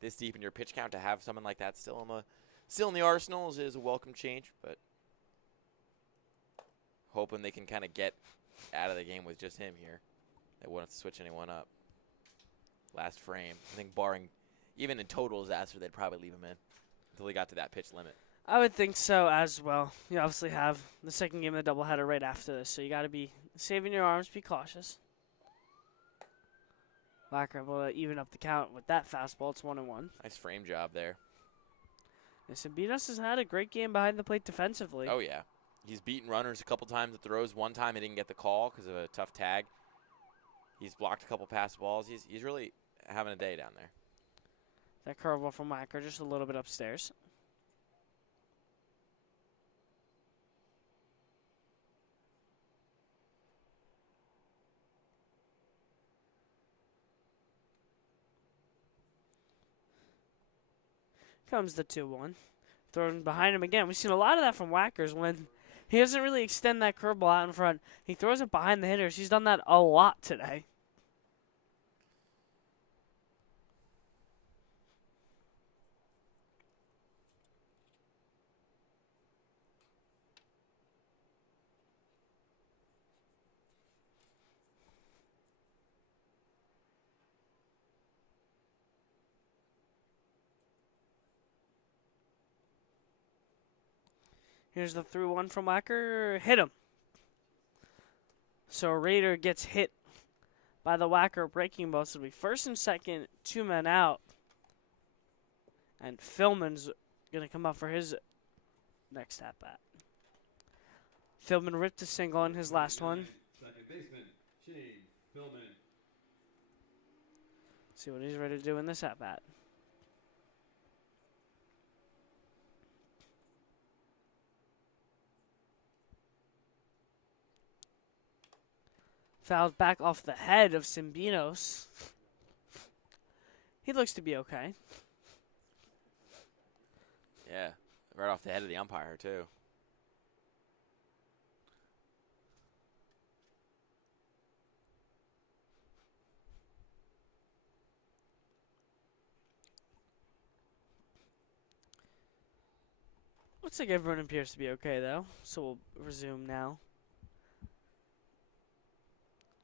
this deep in your pitch count to have someone like that still Still in the arsenal is a welcome change, but hoping they can kind of get out of the game with just him here. They won't have to switch anyone up. Last frame. I think barring, even in total disaster, they'd probably leave him in until he got to that pitch limit. I would think so as well. You obviously have the second game of the doubleheader right after this, so you got to be saving your arms, be cautious. Whacker able to even up the count with that fastball. It's 1-1. Nice frame job there. And Sambinos has had a great game behind the plate defensively. Oh, yeah. He's beaten runners a couple times with throws. One time he didn't get the call because of a tough tag. He's blocked a couple pass balls. He's really having a day down there. That curveball from Whacker just a little bit upstairs. Comes the 2-1. Thrown behind him again. We've seen a lot of that from Whackers when he doesn't really extend that curveball out in front. He throws it behind the hitters. He's done that a lot today. Here's the 3-1 from Whacker. Hit him. So Raider gets hit by the Whacker breaking ball. So it'll be first and second, 2 men out. And Philman's going to come up for his next at-bat. Philman ripped a single in his last one. Second baseman, Shane Philman. See what he's ready to do in this at-bat. Fouled back off the head of Sambinos. He looks to be okay. Yeah, right off the head of the umpire, too. Looks like everyone appears to be okay, though. So we'll resume now.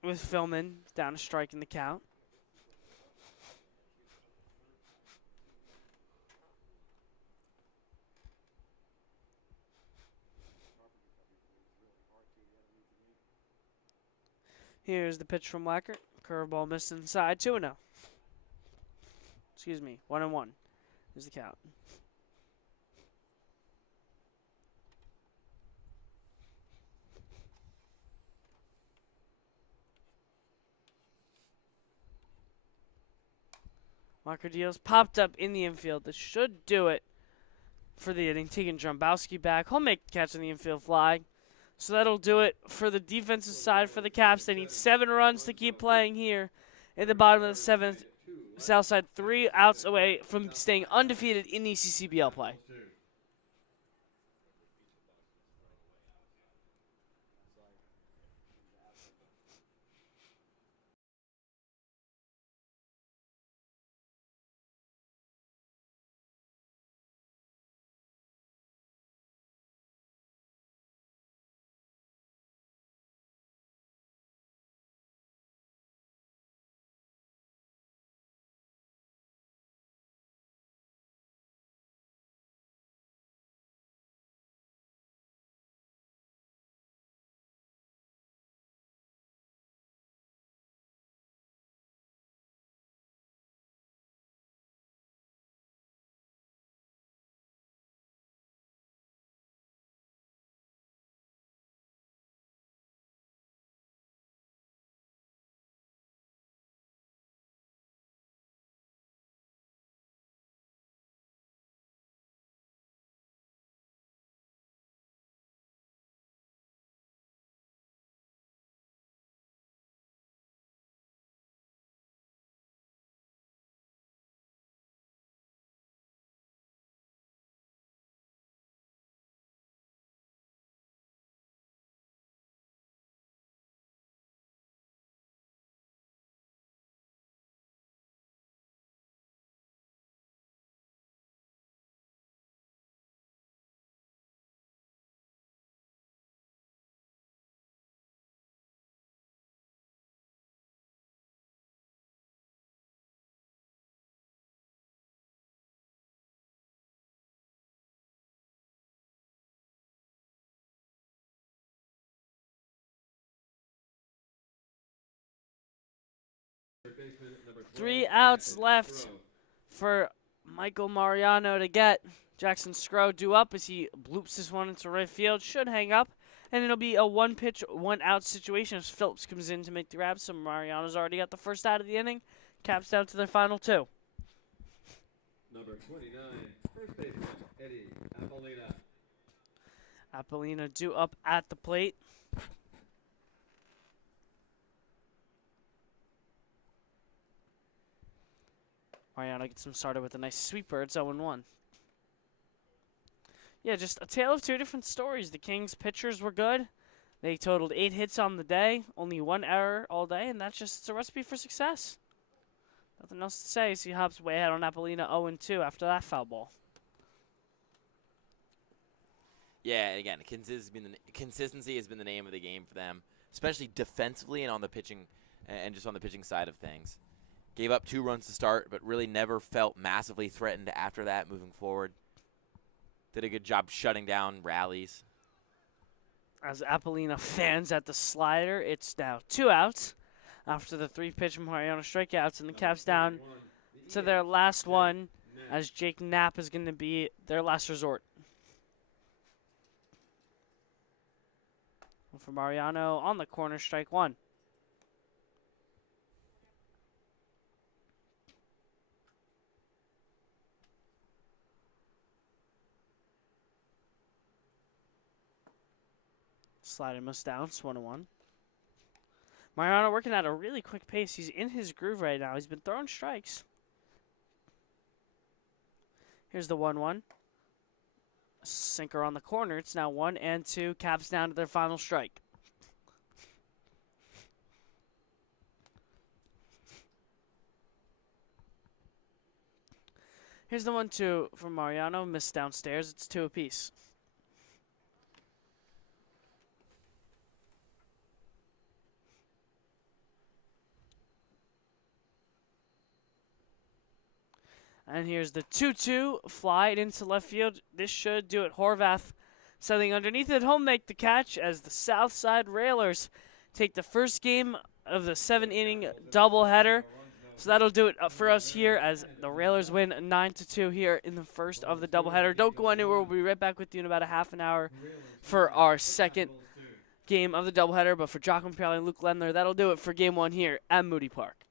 With Philman down a strike in the count. Here's the pitch from Whacker. Curveball missed inside. 2-0. Excuse me. 1-1 is the count. Whacker deals popped up in the infield. This should do it for the inning. Taking Drombowski back. He'll make the catch on the infield fly. So that'll do it for the defensive side for the Caps. They need 7 runs to keep playing here in the bottom of the 7th. Southside 3 outs away from staying undefeated in ECCBL play. baseman, number 12, 3 outs Jackson left Stroh. for Michael Mariano to get. Jackson Scrow due up as he bloops this one into right field. Should hang up. And it'll be a 1-pitch, 1-out situation as Phillips comes in to make the grab. So Mariano's already got the first out of the inning. Caps down to their final 2. Number 29, first baseman, Eddie Apolina. Apolina due up at the plate. Mariano gets him started with a nice sweeper. It's 0-1. Yeah, just a tale of 2 different stories. The Kings' pitchers were good. They totaled 8 hits on the day, only 1 error all day, and that's just a recipe for success. Nothing else to say. So he hops way ahead on Apolina 0-2 after that foul ball. Yeah, again, consistency has been the name of the game for them, especially defensively and on the pitching, and just on the pitching side of things. Gave up 2 runs to start, but really never felt massively threatened after that moving forward. Did a good job shutting down rallies. As Apolina fans at the slider, it's now 2 outs after the 3-pitch Mariano strikeouts, and the Caps down to their last one as Jake Knapp is going to be their last resort. For Mariano on the corner, strike 1. Slider must down, 1-1. Mariano working at a really quick pace. He's in his groove right now. He's been throwing strikes. Here's the 1-1. Sinker on the corner. It's now 1-2. Caps down to their final strike. Here's the 1-2 from Mariano. Missed downstairs. It's 2 apiece. And here's the 2-2 fly it into left field. This should do it. Horvath settling underneath it. Home make the catch as the Southside Railers take the first game of the 7-inning doubleheader. So that'll do it for us here as the Railers win 9-2 here in the first of the doubleheader. Don't go anywhere. We'll be right back with you in about a half an hour for our second game of the doubleheader. But for Joachim Piali and Luke Lendler, that'll do it for game 1 here at Moody Park.